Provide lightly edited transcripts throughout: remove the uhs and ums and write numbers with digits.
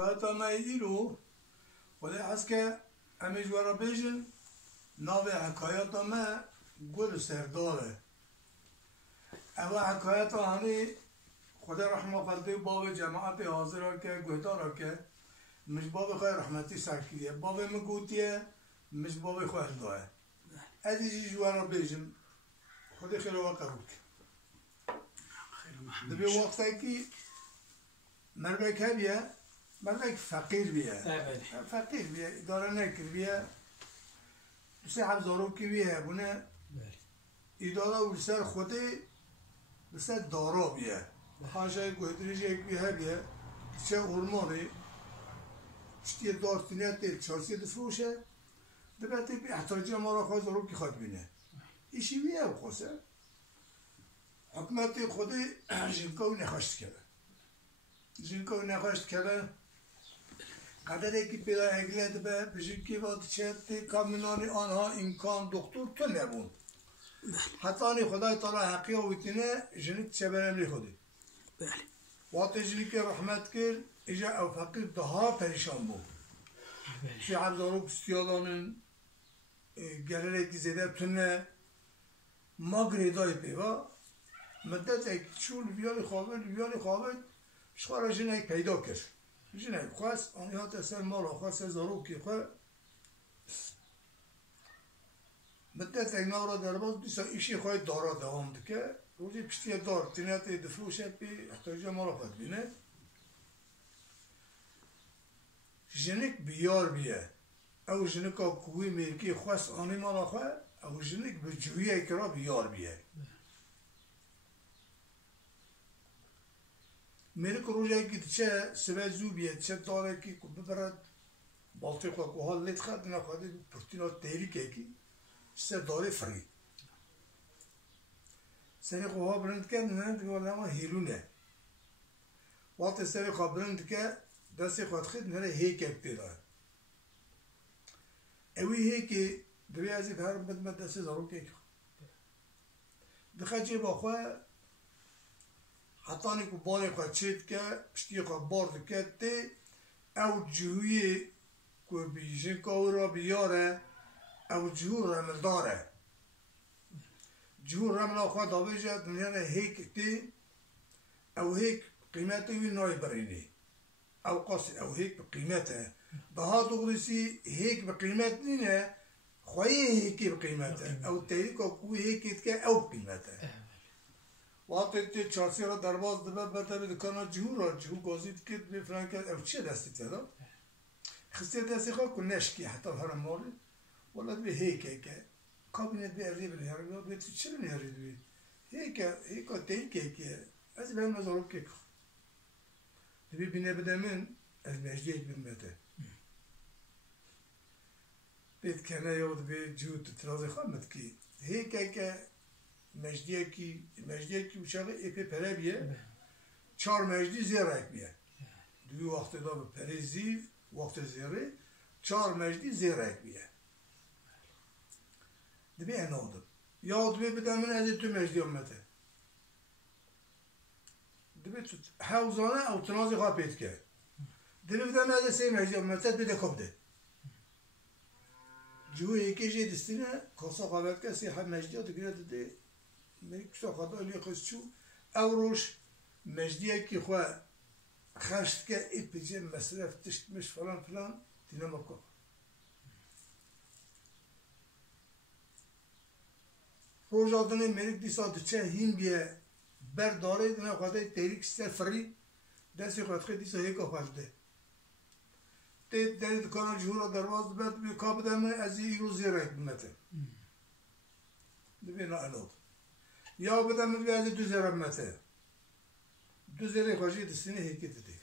حکایتا ما ایلو ولی از که امی جوارا بیجن ناو حکایتا ما گل سرداره او حکایتا همی خدا رحمه قلبی باب جماعت حاضر که گهدار که مش باب خیر رحمتی سرکیه باب مگوتیه مش باب خیر داره ادی جوارا بیجن خدا خیر و قروک دبی وقتی که مردک هبیه مردک فقیر بیه فقیر بیه اداره نکر بیه بسه حبزارو که بیه بونه اداره و بسر خودی بسه دارا بیه خانشه گوهدریش یک بیه بیه چه ارمانی چطیه دارتینه تیل چارسی دفروشه دبیتی بی احتاجی ما را خواهد زارو که خواهد بینه ایشی بیه و خواسته حکمت خودی جنکاو نخواشت کرده جنکاو نخواشت کرده قدر که پیدا اگلت به بجنکی وقت چهت کامنانی آنها امکان دکتر تو نبود حتی خدای تعالی حقیه و ویتینه جنک چه برملی خودی وقت جنکی رحمت کرد ایجا او فقیر دها پریشان بود چه عبدالو کستیالانن گلره که زیده بتونه ما گریدای پیوا مدت یک چول بیالی خوابت شخوار جنک پیدا کرد جنک خواست آنیات اصلا مالا خواست زاروکی خواه مدت یک نورا در باز بیسا ایشی خواهی دارا دوام دکه روزی پشتی دار تینیت دفروشه بی احتاجه مالا خواهد بینه جنک بیار بیه او جنکا کوی ملکی خواست آنی مالا خواه او جنک به جویی اکرا بیار بیه ملک روزه که چه سبه زو بیه چه داره که ببرد بالتی خواه که حال لیت خد نخواهده پرتینا تیری که سه داره فری سری خواه برند که نند که والا هیلونه وقت سری خواه برند که دستی خواهد خید نره هیک اکتی داره اوی هیکی دوی ازی بهر بدمت دستی زارو که دخواه جه با خواه حتی که باری خواه چید که پشتی خواه بارد که تی او جوی که بیشن که او را بیاره او جهور رمل داره جهور رمل خواه دابه جد نره هیک تی او هیک قیمت اوی نای برینی او قاسی او هیک بقیمته بها دغریسی هیک بقیمت نینه خواهی هیکی بقیمته او تیریک او کوی هیکیت که او بقیمته وقتی تی چارسی را درباز دبه بده بده کانا جهور گازید که بفران کرد او چه دستی تدا خسته دستی خواه که نشکی حتی هرم مالی ولد به هیکه که کابینت به ارزی بلی هرم به تو چه بلی هرید بید هیکا تیکه که از به هم نظارو که دبی بینه بده من از مجدیج بمده بید کنه یاد به جود ترازی خواهمد که هیکه که مجدیه کی بچه ایپی پره بیه 4 مجدی زیرک بیه دوی وقت دا به پره زیر وقت زیره 4 مجدی زیرک بیه دبی انادم یاد بده من از تو مجدی امته دبی تو حوزانه او تنازی خواه پید که دبی بده من از 3 مجدی امته بده کب ده جوی یکی جه دستینه کاسا خوابت که 3 مجدی ها دگره ده میری کشتا خدا لی خواست چو او روش مجدیه که خواه خشت که ای پیجه مصرف تشت مش فلان تینا مکو روش آدنه میری دیسا دچه هین بیه برداره دنه خواهده تیریک سر فری دستی خواهد خیلی دیسا هیکا خواهده تی دنی دکانا جهورا درواز بید بی کاب دمه از این رو زیره بمته دبی نا الاد یا بدم به از 2000 متر 2000 خواهی دستینه هیکه دیدی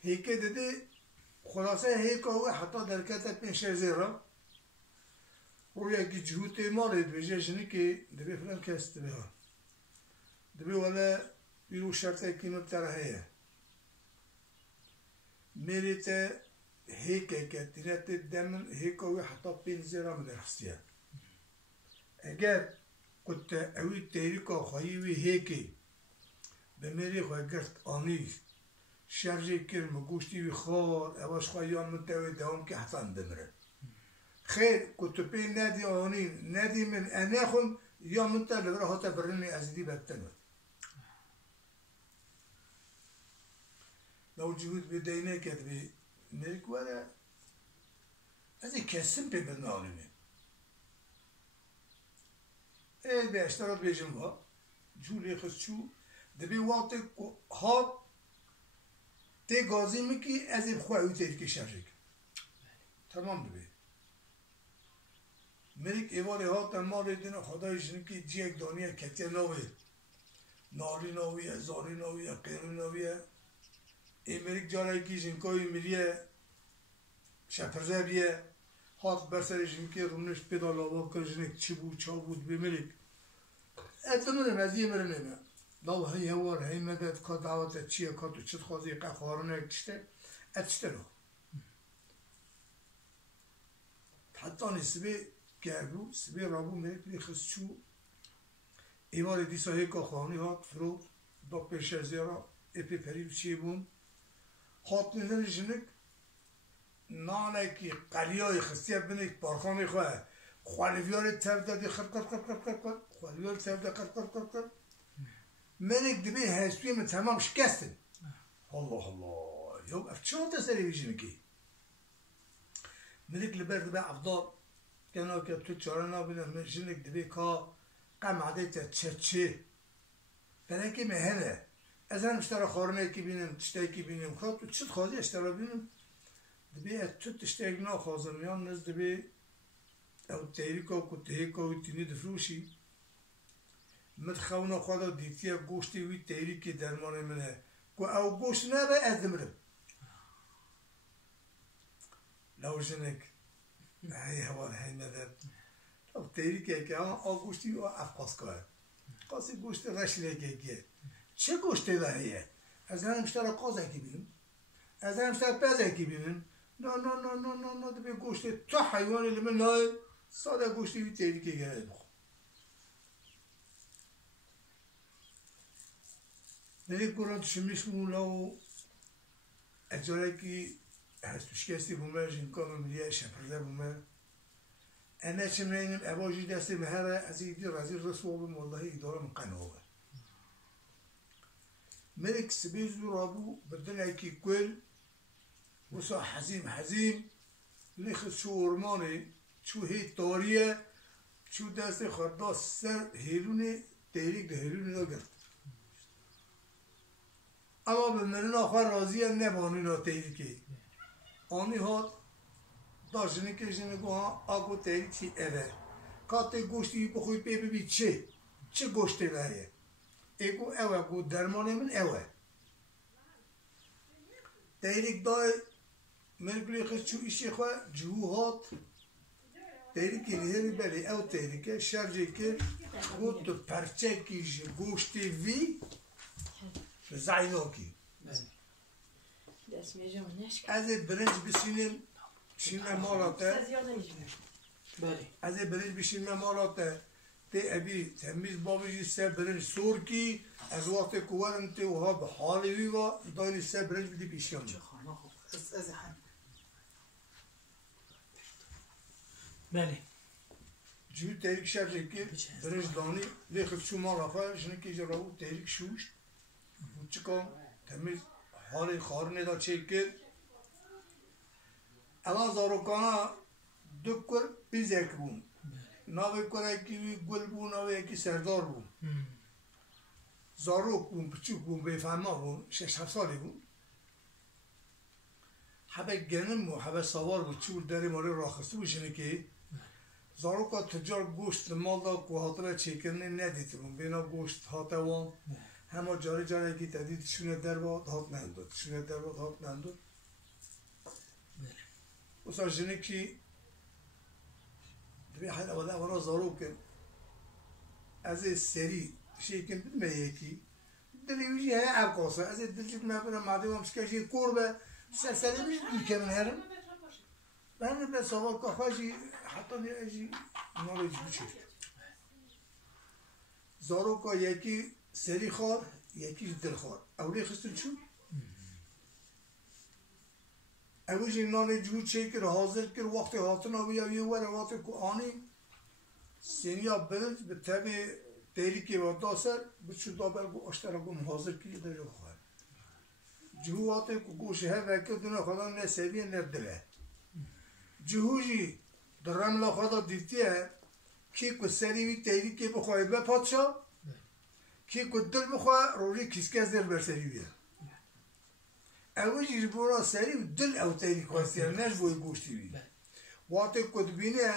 هیکه دیدی خلاصه هیکه هو حتی در کت 5 زیرا روی یکی جهوت مالید بجه جنی که دبی فلان کست به ها دبی ولی بیرو شرطه که مبتره هیه میریت هیکه که تینت دمن هیکه هو حتی 5 زیرا مدرستیه اگر کت اوی تیری که خواهی وی هیکی به میری خواه گرد آنی شرجی کرد مگوشتی وی خور اواش خواهیان متوی دوام که حسن دمره خیر کتبی ندی آنی ندی من انخون یا منتا لبرا هاتا برنی ازدی بدتنو لو جهود بدینه کد بی ملک وره از این کسیم پی برنالینه به اشتراط بیجم ها جولی خست چو دبی وقت هات تی گازی میکی از این خواهی تیرکی شرجی تمام دبی ملک ایواری هات مال دین خدایش نکی جیک دانیه کتیه نوی نالی نویه زاری نویه قیری نویه این ملک جارای کی جنکوی ملیه شپرزه بیه هات برسر جنکی رونش پیدا لاوا کر جنک چی بود چا بود بی ملک اتمنم از یه مرنمه دال هی هوار هی مدد که دعوت چیه که تو چت خوازی قفارونه کشته اتشته رو حتی نسبه گردو سبه رابو ملک لیخست چو ایوار دیسا هیکا خواهانی هات فرود دا پیشه زیرا اپی پریب چیه بون هات نزن جنک نانه که قلیای خستیه بنک بارخانه خواه خوالیوار تفده دی خرقر خوالیوار تفده خرقر ملک دبی هستوی من تمام شکستن الله الله يوم أفتشون تسألي بيجينكي ملك لبرد بقى أفضل كانوا كتوتشارنا بنا مجينك دبي كا قام عديتا تشتشي فلكي مهنة أزان اشترى خورنا كي بينم تشتاي كي بينم كات تشت خازي اشترى بينم دبي أتوت تشتايقنا خازميان نز دبي أو تيريكو كتهيكو تيني دفروشي متخونا خدا ديتيا گوشتي وي تيريكي درمان منه و او گوشت نبه ادمرم لو جنك هاي هوار هاي مدد او تيريكي که او گوشتی او افقاس که قاسی گوشت رشله که چه گوشتی ده هیه از هم اشترا قازه که بینم از هم اشترا پزه که بینم نه دبی گوشت تو حیوانی لمن نه ساده گوشتی وی تيريكي گره بخو ملك قرأت شميش مولو أجرائي هستوشكستي بوما جنكام مليا شفرده بوما أنا شمرينم أباجي دستي مهارة أزيدي رازي رسول والله إدارة مقنوة ملك سبيزو رابو بدنا كي كل وصا حزيم لخد شو ورماني شو هي طارية شو دستي خرداس سر هيلوني تيريك ده هيلوني نقرت اما به من آخر راضی هم نبانی را تیری که آنی هات داشتنی که جنگو ها آگو تیری چی اوه کات گوشتی بخوی پی ببی چه گوشتی لایه ایگو اوه گو درمان من اوه تیریک دای ملکلی خود چو ایشی خواه جو هات تیریکی لیهری بلی او تیریکه شرجی که گو تو پرچه کیش گوشتی وی زعیناکی از برنج بشینیم شینم مالاته از برنج بشینم مالاته تی ابی تمیز بابیجی سه برنج سور کی از وقت کوارم تی وها به حالی و دایلی سه برنج بدی بیشیان بله جو تیریک شرجی که برنج دانی لیخت شو مالاته جنکی جراو تیریک شوشت چیکار تمیز حالی خارنه دا چیکر الان زاروکانا دو کر بیزک بون ناوی کرای کی گل بون ناوی کی سردار بون زاروک بون بچوک بون بفهمه بون 6-7 سالی بون حبه گنم و حبه سوار بود چور داری ماری راخسته بوشنه که زاروکا تجار گوشت مال دا که حاطبه چیکرنه ندیده بون بینا گوشت حاطوان همه جاری که تدید شونه در باد هات نندود وصار جنكي دبي حد ولا ورا زاروك از سری شيء كان بدنا هيك دلي يجي هاي عقاصة از دلت ما بنا ما دام مش كشي قربة سلسلة مش بيكمل هرم ben de sabah kahveci hatta ne eji knowledge biçir. Zaroka yeki seri khar yeki dil khar. Evli xistin çu? اویش نان جو چه کر حاضر کر وقت هاتن او یا ور وقت کو آنی سینیا بلند به تبع دیلی که و داسر بچو دابر گو اشترا گو حاضر کی در جو خواهد جو وقت کو گوشه ها وکر دونه خدا نه سویه نه دله جهوجی در رملا خدا دیتیه کی کو سری وی دیلی که بخواه به پادشا کی کو دل بخواه روی کسکه زر بر سری بیه اولی جبورا سری و دل او تیری خواستی نش بوی گوشتی بی وقتی کد بینه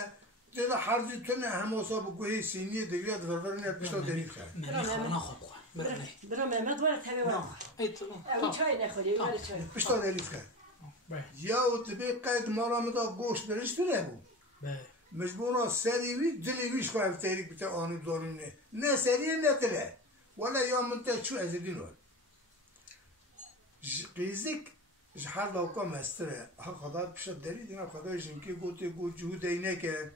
دل حرزی تنه همه صاحب گوهی سینی دیگه دفرور نه پشتا دلیل کرد من خواب خواه برا محمد وارد همه وارد او چای نخوری وارد چای پشتا دلیل کرد یا او تبی قید مارا مدا گوشت برشت نبو مجبورا سری وی دلی ویش خواه تیری بتا آنی داریم نه سریه نه دله ولا یا منتل چو از دینوال قیزک هر لوکا مستره ها خدا پیش داری دینا خدا جنکی گوته گو جهود اینه که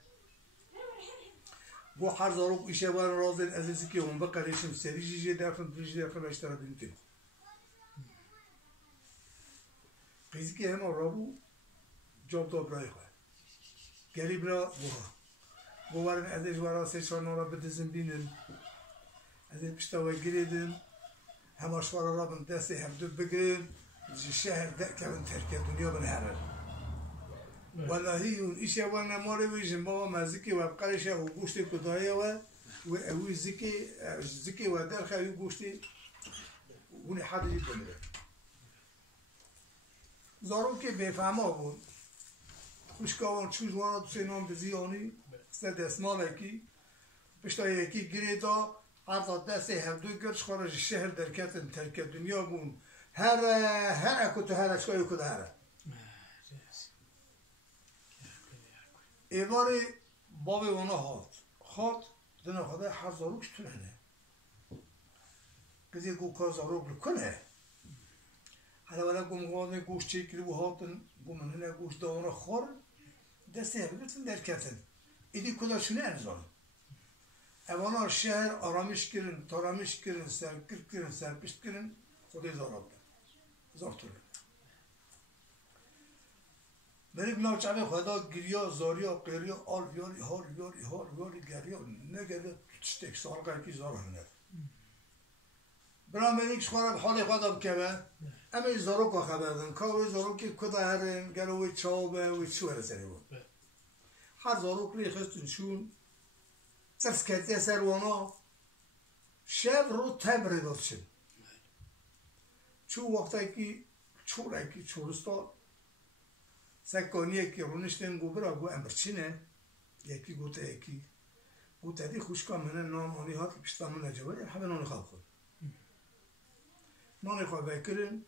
گو هر زاروک ایشه وار رازن عزیزی که اون بقریشم سری جیجه درخن دریجه درخن اشترا بینتیم قیزکی همه رابو جاب داب رای خواه گریب را گو وارن عزیز وارا سیشان را بدزن بینن عزیز پشتا و گریدن همه شوارا را من دستی هم دو بگرین شهر دکه من ترکیه دنیا من هرن والله اون ایشه وانا ماره ویجن بابا مزیکی و بقرشه و گوشتی کدایه و اوی زکی و درخه اوی گوشتی اونی حدی بمره زارو که بفهمه بود خوشکاوان چوز وانا دو سینان بزیانی سد اسمال اکی پشتا یکی گریدا حتی دستی هم دو گرش خارج شهر درکتن ترک دنیا بون هر اکو تو هر اشکایی کده هر ایواری بابی اونا هات دنه خدا هر زاروکش تونه کسی گو کار زاروک بکنه حالا ولی گو مقاده گوش چیکری و هاتن گو من هنه گوش داونه خور دستی هم بگتن درکتن ایدی کدا چونه انزانه اوانا شهر آرامش کردن، تارامش کردن، سرکرد کردن، سرپشت کردن، خودی زارا بودن. زار طوله. بریم ناچه خدا گریا، زاریا، قیریا، آل بیاری، حال بیاری، گریا، نگریا، تشتک سالقه کی زارا هنر. برام اینکش خورم حال خدا بکبه، اما زارو که خبر دن، که زارو که کدا هرن، گروی چاوبه و چو هرسری بود. هر زارو کلی خستنشون ترس کتی سروانا شب رو تبره داد شد چو وقتا کی چوره کی چورستا سکانیه کی رونشتن گو برا گو امرچینه یکی گوته یکی گوته دی خوشکا منه نام آنی هات که پشتا من نجوه همه نانی خواه خود نانی خواه بکرن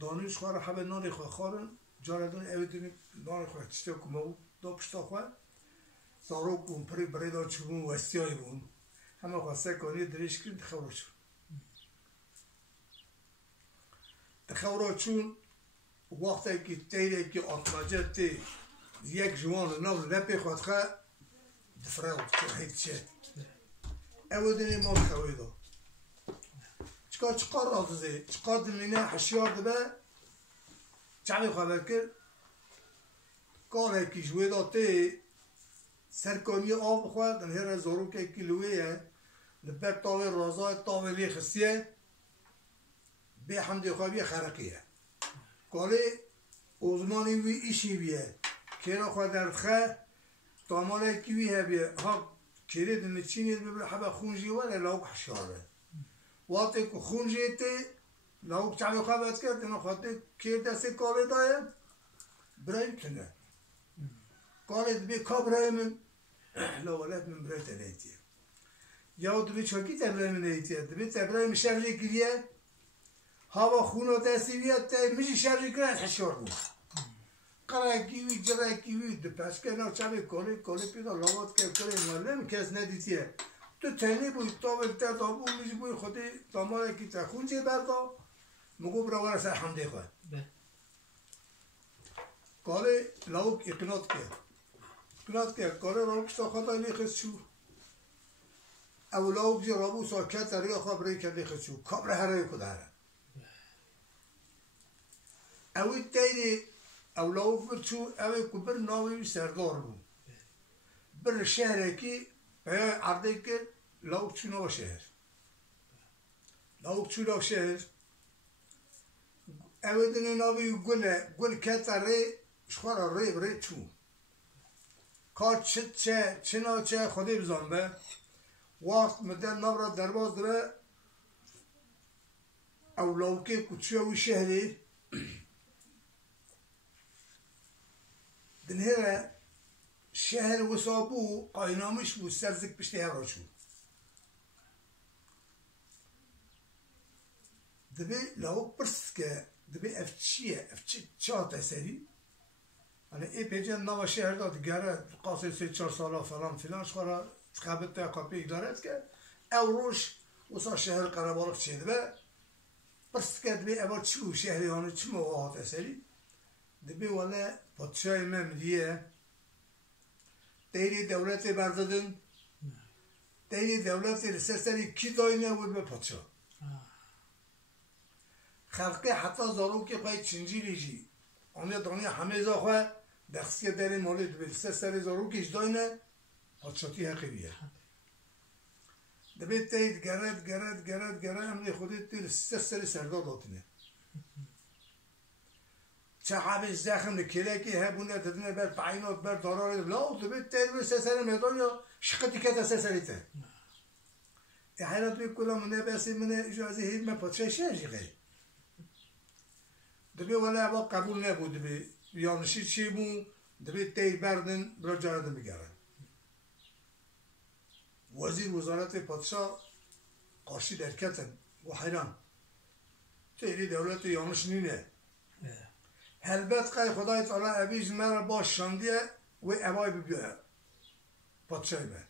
دانش خواه همه نانی خواه خارن جاردون اویدونی نانی خواه چشته کمو دو پشتا خواه زاروک بون پری برای چوبون وستیایی بون همه خواسته کنی دریش کرد دخورا چون دخورا چون وقتی که تیره که آتماجه تی یک جوان نو لپی خود خواه دفراو که هید چه او دنی ما بخواه دا چکار رازوزه چکار دمینه حشیار دبه چمی خواه بکر کاره که جوه دا تی سرکانی آب خواهد در هر زارو که کلویه لبر تاوی رازای تاوی لی خستیه به حمدی خوابی خرقیه کالی اوزمانی وی ایشی بیه کیرا خواه دردخه تاماله کیویه بیه ها کیری دنه چینید ببره حبه خونجی ولی لاوک حشاره وقتی که خونجی تی لاوک چمی خواه بد کرد دنه خواهد کیر دستی کالی دایه برایم کنه کالی دبی کابرای من لا ولد من برای تنیتیه یا دبی چاکی تبرای من نیتیه دبی تبرای من شرجی کریه هوا خونو دستی بیاد تا میشی شرجی کرد حشار بود قرار کیوی جرای کیوی دپش که نو چمی کالی پیدا لاوات که کلی مالم کس ندیتیه تو تنی بوی تاول تا دابو میشی بوی خودی داماله کی تا خونجی بردا مگو برا ورسه حمده خواهد کالی لاوک اقنات کرد کاره راوک تا خدا لیخت شو او لاوک جی رابو ساکت دریا خواب رای که لیخت شو کابره هره کده هره اوی تایری اولاو فرچو اوی کو بر ناوی سردار بو بر شهره کی عرضه که لاوک چو ناو شهر لاوک چو ناو شهر اوی دنه ناوی گل کتا ری شخورا ری چو کار چه ناچه خودی بزن به وقت مدن نابرا درباز داره اولاوکی کچو اوی شهری دنهره شهر وصابو قاينامش بو سرزك بشتي هراشو دبي لو برسكه دبي افتشيه چات اسري انا اي بيجن نوا شهر داد گره قاصد 3-4 سالا فلان فلان شخورا تخبط تا کاپی ادارت که او روش وصا شهر قربالق چيد به برسكه دبي اول چو شهريانه چو مواد اسري دبي ولا پادشاه مملیه دیری دولت بردادن دیری دولت رسستری کی داینه بود به پادشاه خلقی حتی زارو که خواهی چنجی لیجی آنیا دانی همه ازا خواه دخصی داری مالی دو رسستری زارو کش داینه پادشاهی حقی بیه دبید تایید گرد همونی خودی تی رسستری سردار داتنه چه حبش زخم کله که هبونه دادنه بر پایینات بر داراره لا تو به تیر سر میدان یا شقتی که سریته حیرت میکنم منه بسی منه اجازه هیچ من پادشاه شهری غیر دبی ولی ابا قبول نبود دبی یانشی چی بو دبی تیر بردن برا جارده میگرن وزیر وزارت پادشاه قاشی در کتن و حیران تیری دولت یانش نینه هلبت قای خدای تعالی ابیز من باش شاندیه و اوای ببیه پادشاهی به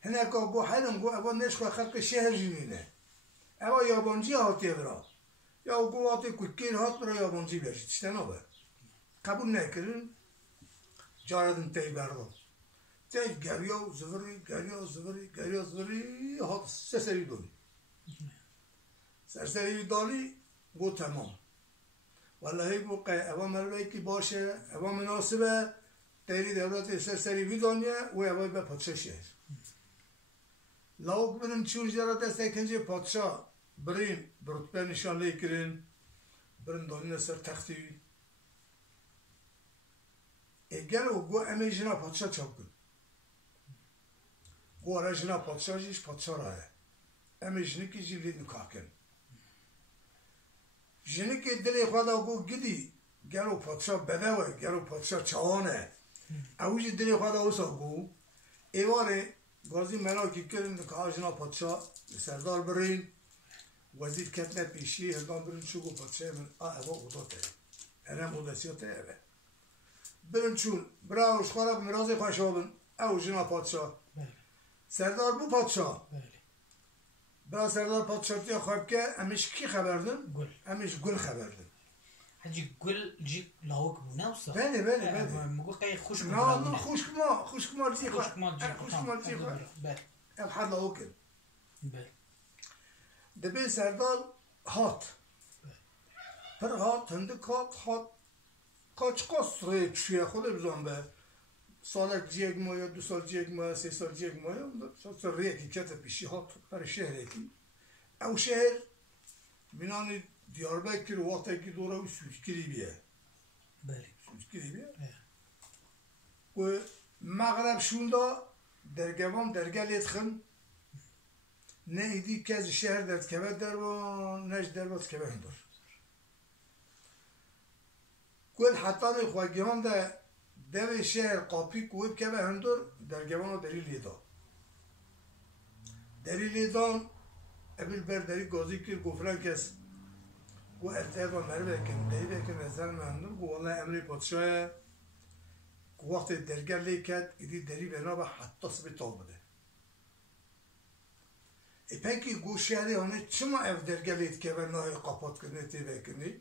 هنه که گو حیرم گو اوای نشخوا خلق شهر جنینه اوای یابانجی هاتیه برا یا گو هاتی ککیر هات برا یابانجی بیاشید چطنه به قبول نکرن جاردن تی بردم تی گریا زوری هات سری دونی سری دالی گو تمام والله موقع اوا مروی کی باشه اوا مناسبه تیری دولت سری ویدانیه و اوا به پادشاه شهر لاوک برن چون جرات است کنجه پادشاه برین برتبه نشان لیکرین برن دانین سر تختی اگر او گو امیجنا پادشاه چاپ کن گو آراجنا پادشاه جیش پادشاه راه امیجنی کی جی لید نکاح کن جنی که دلی خدا گو گدی گرو پادشاه بدوه گرو پادشاه چوانه اوجی دلی خدا اوسا گو ایواره گازی ملاکی کردن که آجنا پادشاه سردار برین وزیر کتنه پیشی هلدان برین چو گو پادشاه من اوه اوضاته انم اوضاسیاته اوه برین چون براوش خورا بمرازی خوشابن اوجنا پادشاه سردار بو پادشاه برای سردار پادشاهی خواب که امیش کی خبردن؟ گل امیش گل خبردن حاجی گل جی لاوک بونه وسا بله مگو قای خوش نه خوشک ما جی خواه خوش ما جی خواه بله اب حد لاوکن بله دبی سردار هات پر هات هندک هات کاچ قاس ریک چیه خود بزن به سالک جیگ مایا 2 سال جیگ مایا 3 سال جیگ مایا سال ریکی کت پیشی هات پر شهر کی او شهر بینان دیاربکر وقتی که دوره و سوچکری بیه بله سوچکری بیه و مغرب شوندا درگوام درگلیت خن نه ایدی که از شهر درد که در و نش درد که هندور کل حتی خواهیان ده دو شهر قاپی کوب که هندور درگوان و دلیل دا دلیل دان ابل بر دلیل گازی که گفران کس گو ارتیاد و مروه کن دلیل کن نظر مهندور گو والله امری پادشاه گو وقت درگر لیکت ایدی دلیل بنا به حتی سبی تا بده ای پنکی گو شهری هانه چما اف درگر لیت که بنای قاپات کنه تیوه کنی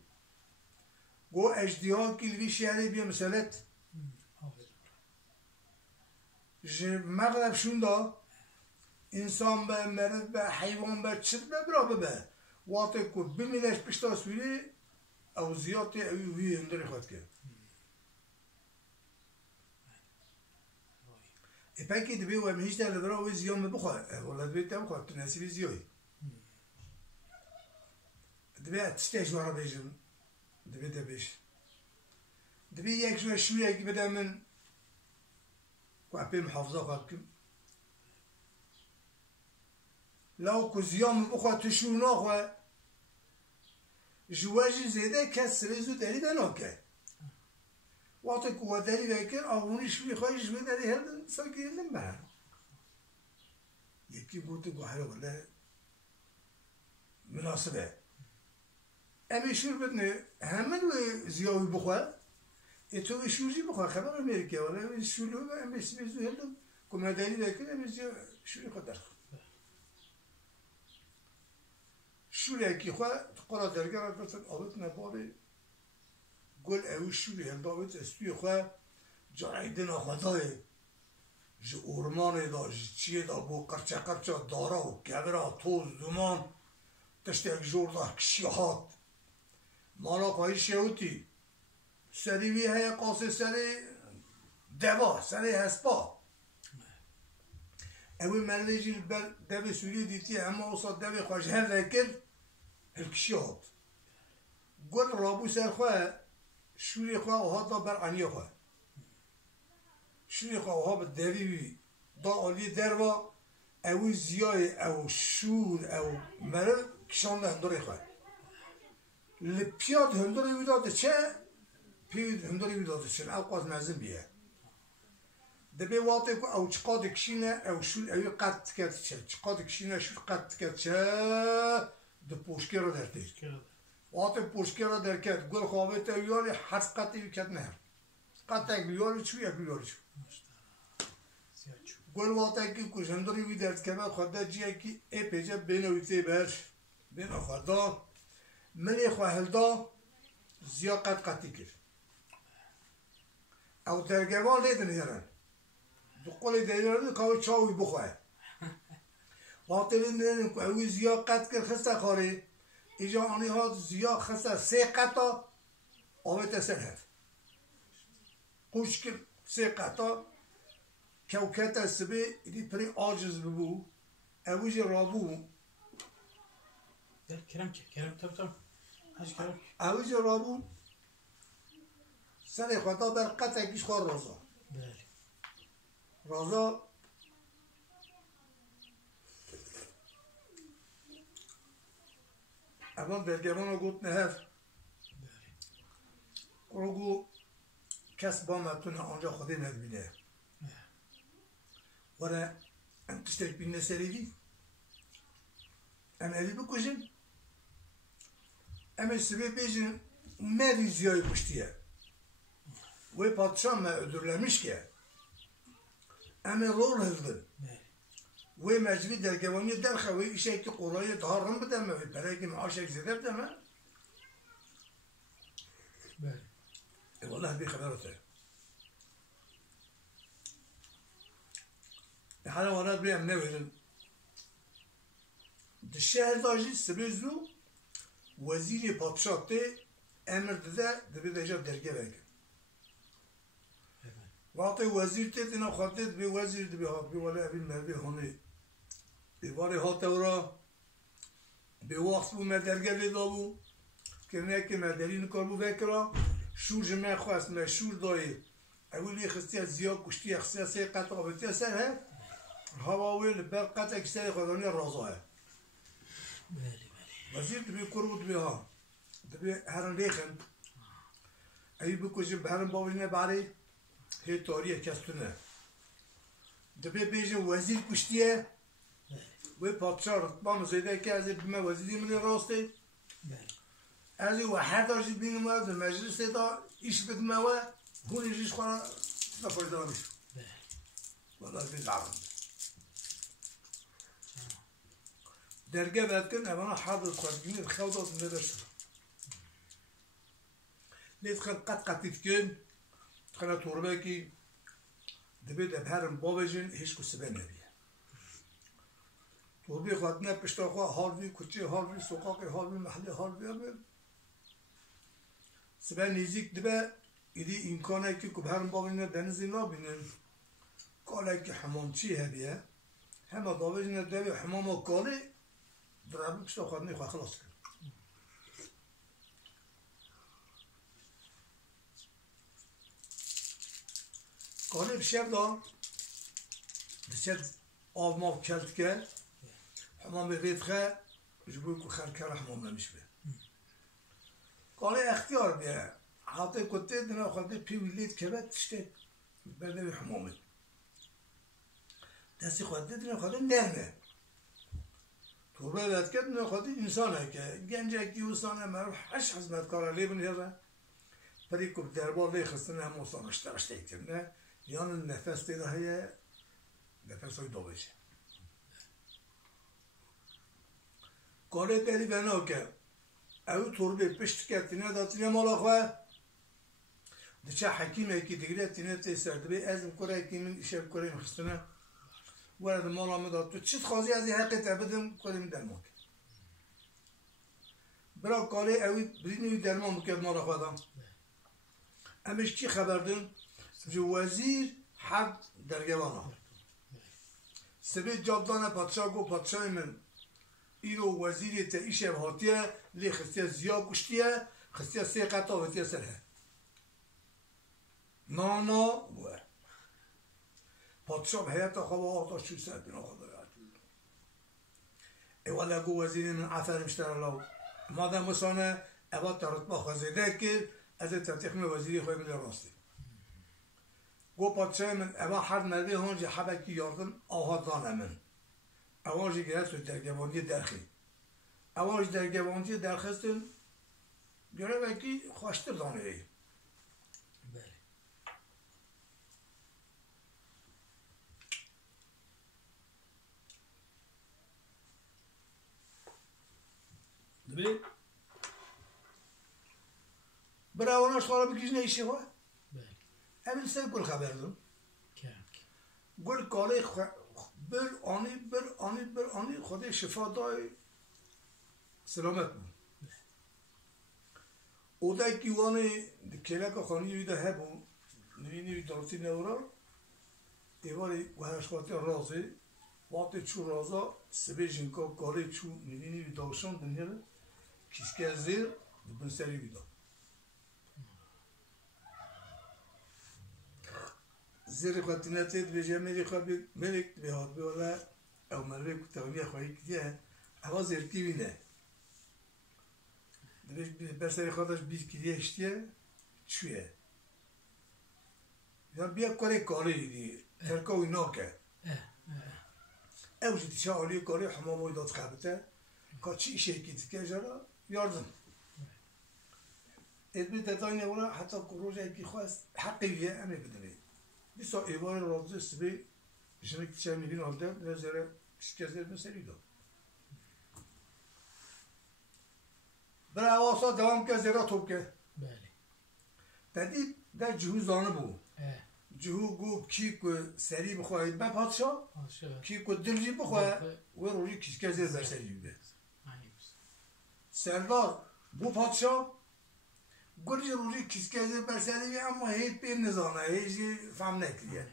گو اجدیان کلوی شهری بیا مثلت مغرب شوندا انسان به مرد به حیوان به چت به برابه به واقع کو بمینش پشتا سوری او زیادی اوی هندری خود کرد پکی دبی و همیشه در لبرا و زیام بخواه ولی دبی تا بخواه تو نصیب زیایی دبی اتشتش وارا بیشم دبی دبیش دبی یک جور شویه که بده من که اپی محافظه خواه کم لو که زیام بخواه تو شو نخواه جواجی زیده کس سریزو داری بناکه وقتی که و داری بکر آغونی شوی خواهی جوی داری هردن ساکی هردن بر یکی گوته گوهره ولی مناسبه امی شور بدنه همه دو زیاوی بخواه اتو شوری بخواه خبر امریکه ولی امی شور رو امی سریزو هردن که من داری بکر امی شوری خود در شوری که خواه قرار درگه را کسن آبت نباره گل اوی شوری هم دابت استوی خواه جای دنا خدای جو اورمان دا جو چیه دا بو قرچه قرچه دارا و کبرا توز دومان تشت یک جور دا کشیحات مالا قایی شهوتی سری وی های قاسه سری دوا سری هسپا اوی مرده جیر بر دو سوری دیتی اما اصاد دو خواهش هر ذکر الکشیحات گل رابو سر خواه شوری خواه ها دا بر عنیه خواه شوری خواه ها به دوی دا آلی دروا اوی زیای او شور او مرل کشانده هنداره خواه لپیاد هنداره ویداده چه؟ پید هنداره ویداده چه؟ او قاز نزم بیه دبی واته که او چقاد کشینه او شور اوی قد کرد چه؟ چقاد کشینه شور قد کرد چه؟ دو پوشکی رو درده وقتی پوشکی را درکت گل خوابه تا یاری حرف قطعی بکت نه قطع یک بیاری چو یک بیاری چو گل وقتی که کشنداری وی درد که خدا جیه که ای پیجه بینویتی برش بین خدا ملی خواهلدا زیا قطعی کرد او درگوان لیدن هرن دو قول دیران که چاوی بخواه وقتی لیدن که اوی زیا قطع کرد خسته خاری ایجا آنی ها زیا خسته سه قطع آویت سر هست خوش که سه قطع کوکت سبه ایدی پری آجز ببو اویج رابو کرم تب اویج رابو سر خدا بر قطع کش خواه رازا رازا اول درگمان رو گفت نهف رو گو کس با متونه آنجا خودی ندبینه ولی ام تشترک بینه سریدی ام اوی بکشم ام سبه بیجن مری زیای کشتیه وی پادشاه ما ادرلمش که ام رول هزدن وی مجلی درگوانی درخه وی ایشه که قرآن دارم بدم وی برای که معاشک زده بدم والله بی خبرته حالا ورد بیم نویرن ده شهر داجی سبزو وزیر پادشاه ته امر داده دبی دجا درگه بگه وقتی وزیر ته دینا خواهده دبی وزیر دبی ها بی ولی ابی مربی هانی بی ولی ها تورا بی وقت بو مدرگه لیدا بو که نکی مدری نکار بو وکرا شور جمعه خواست ما شور دایی اولی خستی از زیاد کشتی اخصی سه قطع آبتی سر هست هواوی لبر قطع اکسری خدانی رازا هست وزیر دبی کرو دبی ها دبی هرن ریخن ای بکشی به هرن باوینه باری هی تاریه کستونه دبی بیجن وزیر کشتیه و پادشاه رتبان زیده که از بیمه وزیری منی راسته از او هر داشتی بینم از مجلس دا ایش بدمه و هون ایش خوانا نفرده نمیشو والله بین لعن درگه باید کن اولا حاضر خواهدگینی بخواه داد نداشت لید خل قطعیت کن خلا توربه کی دبید ابهرم بابجن هیچ کو سبه نبیه توربه خواهد نه پشتا خواه حالوی کچه حالوی سقاق حالوی محل حالوی سبه نیزیک دبه ایدی امکانه که که هرم بابینه دنزی نابینن کاله که حمامچی هبیه همه داویج ندوی حمام و کاله درابی پشتا خود نیخواه خلاص کرد کاله بشب دا بسید آب ماب کلت که حمام بید خواه جبوی که خرکر حمام نمیش بید کاله اختیار بیه حتی کته دنا خواهده پیویلید که بید تشته برده بی حمامه دستی خواهده دنا خواهده نرمه توبه بید که دنا خواهده انسانه که گنجه کی وسانه معروف 8 خدمتکار لی بنیره پری کب دربار لی خستنه هم وسان رشته کرنه یان نفس دیده های نفس های دوبشه کاله داری بنا که او تربه پشت کردینه داتینه مالا خواه دچه حکیمه که دیگره تینه تی سردبه از مکره که من ایشه بکره مخستنه ورد مالا مداد تو چیت خوازی از این حقیقت بدم کدیم درمان کرد برا کاله اوی برینوی درمان بکرد مالا خواه دام امش چی خبر دن؟ جو وزیر حق درگوانا سبه جابدان پادشاه گو پادشاه من اینو وزیری تا ایشه بهاتیه لی خستیه زیاد کشتیه خستیه 3 قطعه وطیه سره نانا و پادشاه حیات خواه آتا شو سر بنا خدا اولا گو وزیری من عفر مشتر لو مادم وسانه اولا ترتبه خوزیده که از ترتیخ من وزیری خواه من راستی گو پادشاه من اولا هر نده هنجی حبکی یاردن آها دانه من اوانجی گره سوی درگوانی درخی اوانجی درگوانی درخستن گره وکی خوشتر دانه ای بله دبی براوناش خواهر بکیش نیشی خواه بله اول سر گل خبر دون کرد گل کاله بر آنی خود شفا دای سلامت بود اوده کیوانی کلک خانی ویده هبو نوینی دارتی نورا ایواری وحش خواهد رازه وقتی چو رازا سبه جنکا کاره چو نوینی داشتن دنیره کسکه زیر بن سری ویده زیر خاطینته بیجه میری خواب ملک بیاد بیاله او ملک کتابی خواهی کدیه اما زیرکی وینه دبیش برسری خودش بیز کدیه اشتیه چویه یا بیا کاری کاری دی ترکاوی ناکه او جدی چه آلی کاری حماموی داد خبته که چی ایشه کی دیگه جرا یاردم ادبی تدای نورا حتی روزی کی خواست حقی بیه امی بدونی بیسا ایوار رازه سبی جنگ چه میبین آلده نظره شکزه مسئله داد برای آسا دوام که زیرا توب که بله تدید در جهو زانه بود جهو گو کی که سری بخواهید به پادشاه کی که دلجی بخواه و روی کشکه زیر بر سری بیده سردار بو پادشاه گلی روی کشکه زیر بر سری بیده اما هیچ بیر نزانه هیچی فهم نکریه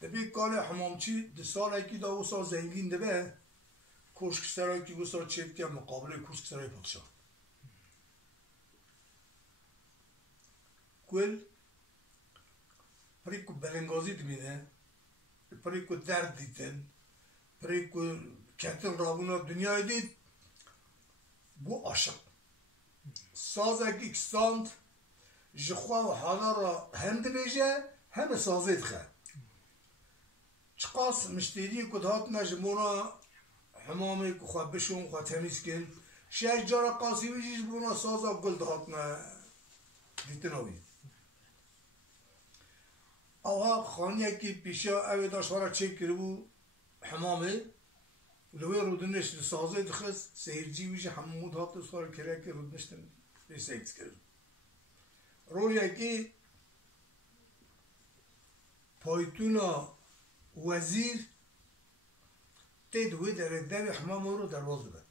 دبی کال حمامچی ده سال اکی دا و سال زنگین دبه کشک سرای که و سال چید که مقابل کشک سرای پادشاه کل پری کو بلنگازی دبینه پری کو درد دیدن پری کو کتل رابونا دنیای دید بو عاشق سازه که کستاند جخوا و حالا را هم دبیجه هم سازید خواهد چقاس مشتری که دهات نجمونا حمامی که خواه بشون خواه تمیز کن شش جارا قاسی ویجیش بونا سازا گل دهات نه دیتناوی اوها خانیه که پیشا اوی داشت چه کربو حمامه لوی رودنش سازه دخست سیرجی ویجی همون دهات سوار کرده که رودنشتن بیسیکس کرد رویه که پایتونا وزیر تدوی در دبی حمام رو درواز دبه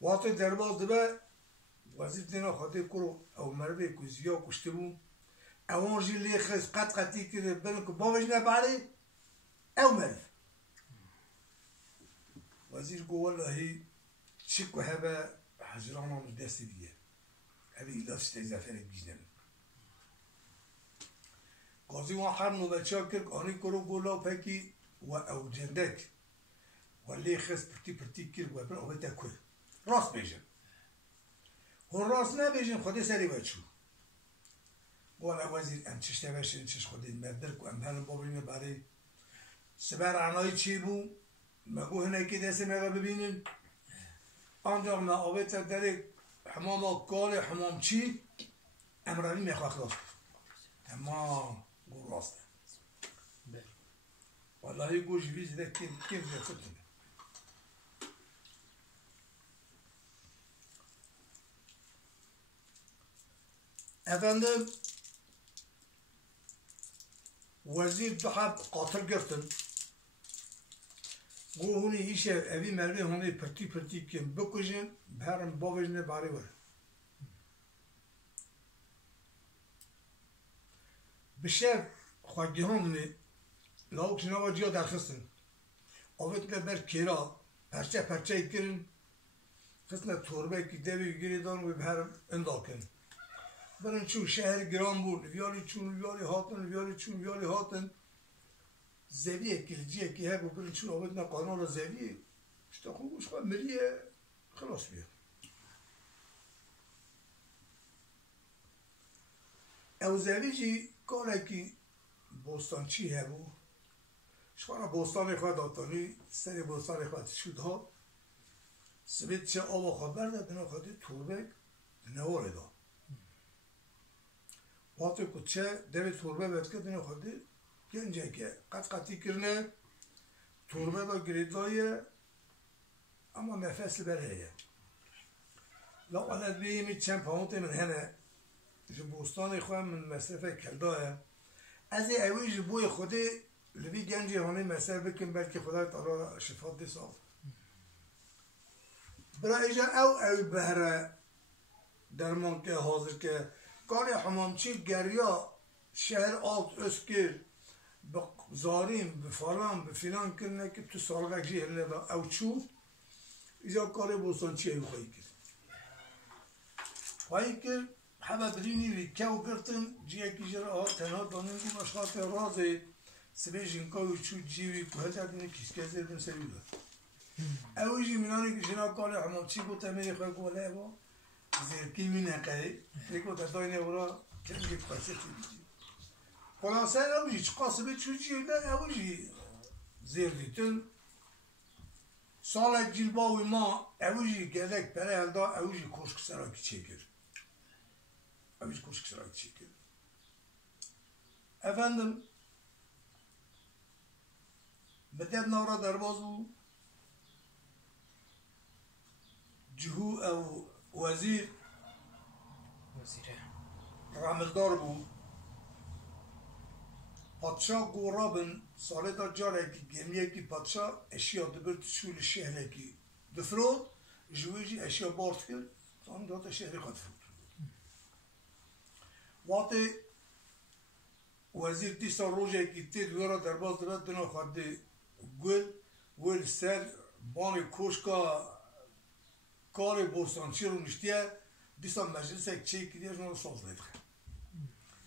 وقتی درواز دبه وزیر دینا خاطر کرو او مرده که زیاد کشته بو اوان جی لی خس قطی کرد بلن که باوش نباری او مرف وزیر گو والله چکو هبه حجران هم دستی دیگه هبه ایلاس شده زفره بیجنم قاضی وان هر نوبتچا کرد آنی کرو گولا پکی و او جندک و لی خس پرتی کرد و بر او تکوه راست بیجن هون راست نبیجن خودی سری بچو قال وزیر ام چش تبشن چش خودی مبدل کو ام هرم بابرین برای سبر عنای چی بو مگو هنه که دست مگا ببینین آنجا ما آبت داره حمام کال حمام چی امرانی میخواه خلاص تمام گو راسته والله گو جویز ده کیم زیفتونه efendim وزیر دو حب قاتل گرفتن گو هونی ایشه اوی مروی هونی پرتی کن بکشن برم باوجنه باری بره بشه خواهی هونی لاوکش نوا جیا درخستن آوید که بر کیرا پرچه کرن خستن توربه که دوی گیری دان و برم اندال کن برن چون شهر گرام بود ویالی هاتن زویه کلیجیه که هر برن چون آباد نه قانون زویه işte خوبش خواهد ملیه خلاص بیا او زویه جی کاره که بوستانچی هبو شخوانا بوستان خواهد داتانی سر بوستان خواهد شد ها سبید چه آبا خبر داد بنا خواهد توربه نواره داد وقتی که چه دوی توربه بید که دنیا خودی گنجه که قطی کرنه توربه دا گریدایه اما نفس بره لا ولد بیمی چند پاونتی من هنه جو بوستانی خواه من مصرفه کلدایه از اوی جو بوی خودی لبی گنجی هانی مصرف بکن بلکه خدا تعالی شفات دی سال برای ایجا او بهره درمان که حاضر که کاری حمامچی گریا شهر آلت اسکر به زاریم به فلان به فلان کرنه که تو سالگه جی هرنه دا او چو ایجا کاری بوستانچی ایو خواهی کرد همه برینی وی کهو کرتن جیه که جرا ها تنها دانندی مشخاط رازه سبه جنکاوی چو جیوی که هل دادینه کسکه زردن سری داد اوی جی منانی که جنا کاری حمامچی بود تمیری خواهی که ولی با زیرکی می نقه یکو تداینه ورا کنگی پاسه تیجی خلاصه اوجی چه قاسبه چوچی ده اوجی زیر دیتن سالک جلباوی ما اوجی گدک پره هلدا اوجی کشک سراکی چکر اوجی کشک سراکی چکر efendim بدد نورا درباز بو جهو او وزیر رامزدار بود پادشاه گورابن ساله دا جاره که گمیه که پادشاه اشیا دبر تشول شهره که دفرود جویجی اشیا بارد کرد آن داتا شهری خود فرود وقتی وزیر دیستا روژه که تید ویرا درباز دبر دنو خود گل سر بانی کوشکا کار بوستانچی رو نشتیه دیستا مجلس یک چه کدیش نو ساز لیده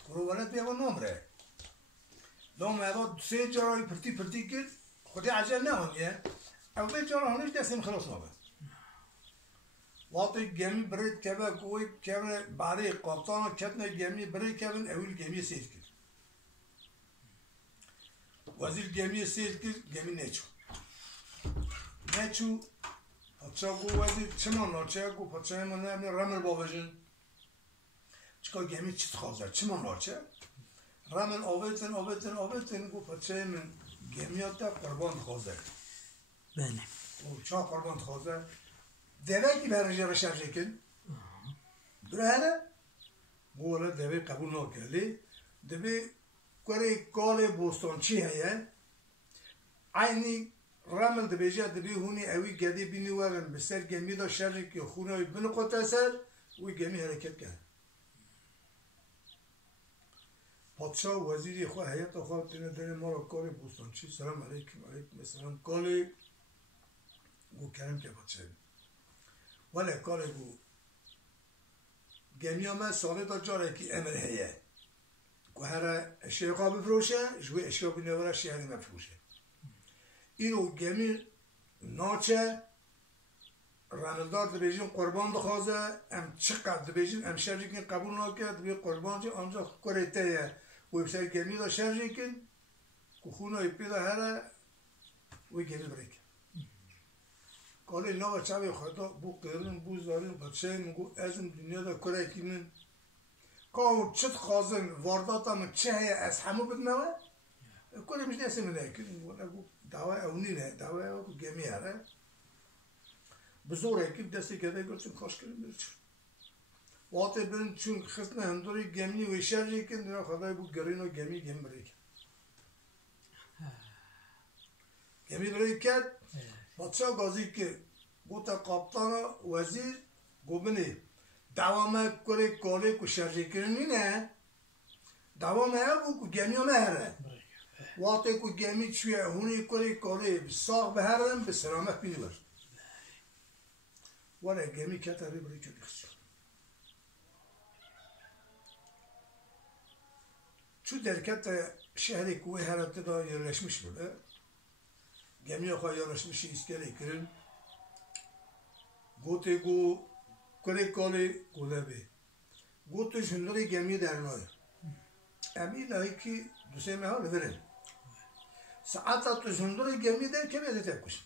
کرو ولد بیاوا نمره لام هوا سه جارای پرتی کرد خودی عجل نهانیه او به جارا هنش دستیم خلاص نابه وقتی گمی برید کبه کوی کبه برای قابطان کتنه گمی برید کبه اویل گمی سید کرد وزیر گمی سید کرد گمی نچو پادشاه گو وزیر چمان ناچه گو پادشاه من نمی رمل باوجن چکا گمی چیز خوازه چمان ناچه رمل آویتن گو پادشاه من گمیات تا قربان خوازه بله و چا قربان خوازه دوه کی برنجه را شرجه کن دوره هنه گو ولی دوه قبول ناکلی دوه کاری کال بوستانچی هیه عینی رمل دبیجه دبی هونی اوی گدی بینی ورن بسر گمی دا شرجه که خونه وی بنو قطع سر وی گمی حرکت کرد پادشاه و وزیری خواه حیات خواه تینه داره ما را کاری بوستان چی سلام علیکم علیکم السلام کالی گو کرم که پادشاه ولی کالی گو گمی همه ساله تا جاره که امر هیه گو هر اشیاء خواه بفروشه جوی اشیاء بینوره شهری مفروشه اینو گمی ناچه رمضان دبیجیم قربان دخوازه ام چقدر دبیجیم ام شرجی کن قبول نکرد دبی قربان جی آنجا کریته و بسیار گمی دا شرجی کن که خونه پیدا هره و گمی بریک کالی ناغ چاوی خدا بو قیرن بو زارین بچه مگو ازم دنیا دا کره کنن که چت خوازن وارداتا من چه هیا از همو بدنوه کلی مش نیسه منه کن دعوه اونی نه دعوه او گمی هره بزرگ اکیب دستی کرده گفتم کاش کنیم برچ وقتی برن چون خسته هندوری گمی و شرجی کن دینا خدای بود گرین و گمی بری کرد گمی بری کرد پادشاه گازی که گوتا قابطان وزیر گو بنی دوامه کره کاله کو شرجی کرنی نه دوامه او کو گمی همه هره وقتی کو گمی چوی هونی کره کاله ساق به هرم به سلامت بینی برد ولی گمی کتا ری بری کردی خسیون چو درکت شهری کوه هرات دا یرلشمش بوده گمی خواه یرلشمشی اسکلی کرن گوته گو کلی کالی گوده بی گوته جندری گمی در نای امی نایی که دوسته مها نورن ساعتا تو جندری گمی در که بیده تکوشن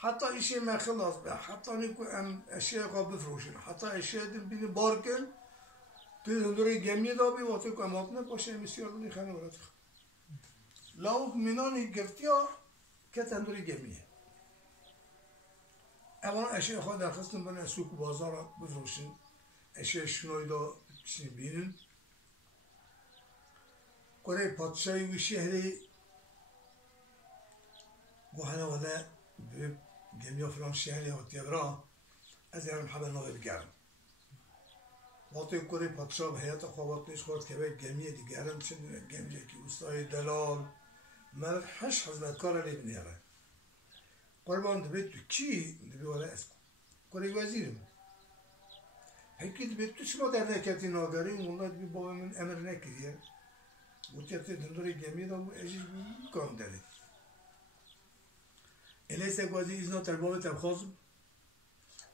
حتی اشیاء ما خلاص به حتی نیکو ام اشیاء قابل بفروشن حتی اشیاء دم بینی بار کن توی هندوری گمی دابی وقتی که امات نباشه بسیار دونی خانه ورد خواهد لاوک مینانی گفتی ها که هندوری گمیه اولا اشیاء خواهد درخواستن بنا سوق بازار بفروشن اشیاء شنوی دا بشین بینن کره پادشاهی و شهری گوهنه وده گمیا فلان شهری و تیغرا از یارم حبر ناغی بگرم وقتی کره پادشاه به حیات خوابات نیش خورد که به گمیه دیگرم چندونه گمیه که اوستای دلال ملک 8 خدمتکار لیب نیاره قربان دبید تو کی دبی ولا اسم کره وزیرم هکی دبید تو شما در نکتی ناگری مولا دبی بابا من امر نکریه گوتیتی دندوری گمیه دا مو اجیز کام دارید الیسه گوزی ایزنا تربابه تبخوزم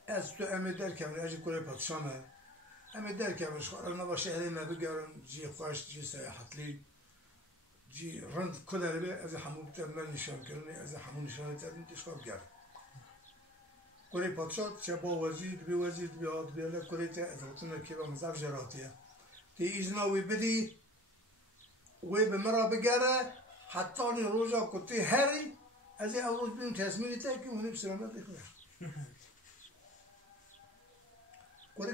از تو امه در کمره اجی کره پادشامه امه در کمرش خواه نبا شهری ما بگرم جی خوش جی سیاحتلی جی رند کدر به از همو بتمن نشان کرنه از همو نشانه تردیم تشخاب گرم کره پادشاه چه با وزیر بی وزیر بی آد بی الله کره تا از وطنه که با مزاف جراتیه تی ایزنا وی بدی وی به مرا بگره حتی نی روزا کتی هری از این اول بیم تصمیلی تا که اونی بسلامت بکنه کره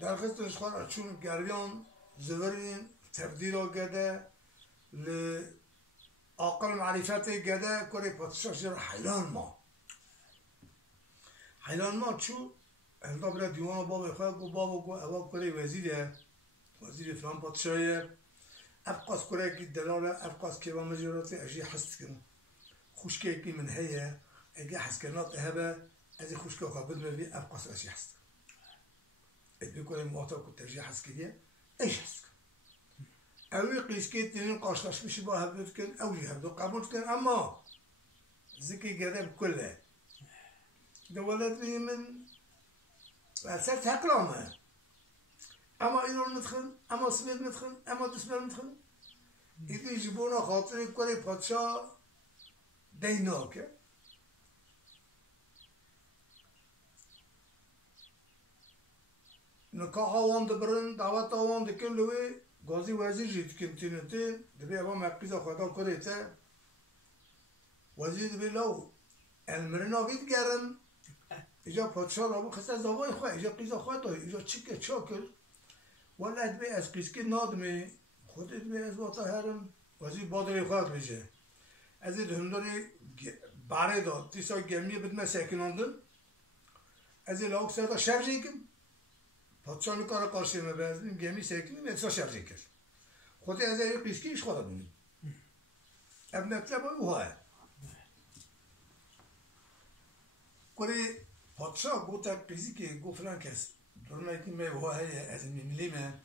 درخواستش خواه چون گریان زورین تبدیل آگده لعاقل معرفت گده کره پادشاه شد حیلان ما چو هنده بلا دیوان بابا خواه گو بابا گو اول کره وزیر فلان پادشاهیه افقاس کره که دلاله افقاس که با مجراتی اجی حست کنه خوشکه که من هیه اگه حس کنات هبه از خوشکه خواه بدموی افقاس اجی حست ادبی کنه موتا که ترجیح حس کنیه ایش حست کن اوی قیسکه تینین قاشقاش میشه با هبدت کن اوی هبدو قبول کن اما ذکی گره بکله دولت بی من سر تقلامه اما ایران مدخن اما سمید مدخن اما دسمر مدخن ایدی جبونا خاطر کره پادشاه دیناکه نکاح آوان دبرن دعوت آوان دکن لوی گازی وزیر جید کن تینتی دبی ابا مقیزا خدا کره تا وزیر دبی لو المرنا وید گرم ایجا پادشاه رابو خسته زوای خواه ایجا قیزا خواه داری ایجا چکه چاکر ولی ادبی از قیسکی نادمی خود ادبی از واتا هرم وزیر بادری خواه بیجه از این هندوری باره داد تیسا گمیه بدمه سکناندن از این لاغ سرده شرجی کم پادشاه کار قاشم بزنیم گمی سکنیم اتسا شرجه کرد خودی از این قیسکیش خواهد بودیم اب مطلب او های کلی پادشاه گوتا قیزی که گو فلان کس درمه که می های از این میملیم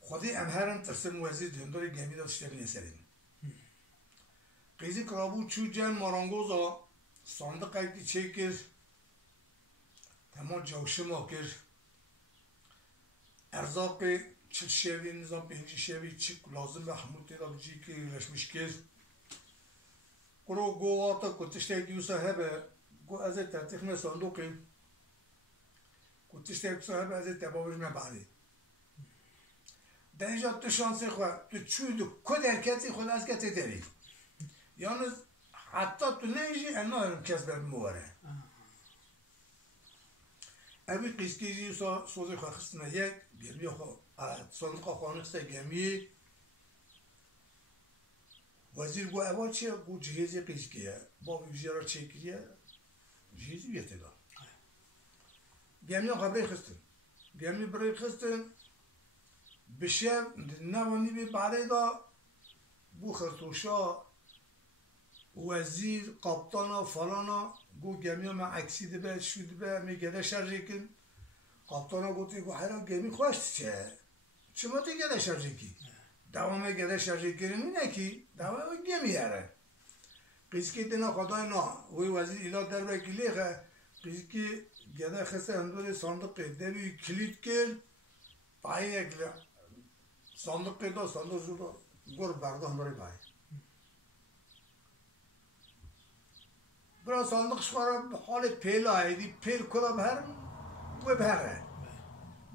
خودی امهرم ترسم وزیر دندور گمی داد شتبین سرین قیزی کرابو چو جن مارانگوزا صندوق که چه کرد تمام جوشه ما کرد ارزاق چل شوی نظام پنجی شوی چی لازم به حموتی را بجی که رشمش کرد گو آتا کتشته دیوسا هبه گو از ترتیخ نه صندوقی کتشته دیوسا هبه از تبابش مبعلی در اینجا تو شانسی خواه تو چوی دو کد حرکتی خود از کتی داری یعنی حتی تو نیجی انا هرم کس بر مواره اوی قیسکی دیوسا سوزی خواه خستنه یک گرمی خواه صندوق خواه خسته گمی وزیر گو اول چیه؟ گو جهیزی قیسکیه با ویژه چه کریه؟ جهیزی بیته دا گمی خبری خستن گمی برای خستن بشه نوانی بی باره دا بو خرطوشا وزیر قبطانا فلانا گو گمی ما عکسی ده شود به میگه شرجه کن قبطانا گوتی گو حیران گمی خوشت چه؟ چما تی گده شرجه کی؟ دوامه گده شرجه کرنی نکی دوامه گمی هره قیسکی دینا خدای نا وی وزیر ایلا در بکی لیخه قیسکی گده خسته هندور صندوق دوی کلید کل پایی یک صندوق دا صندوق شده گر برده هندوری پایی برای صندوق شخواره حال پیل آیدی پیل کلا بهر و بهره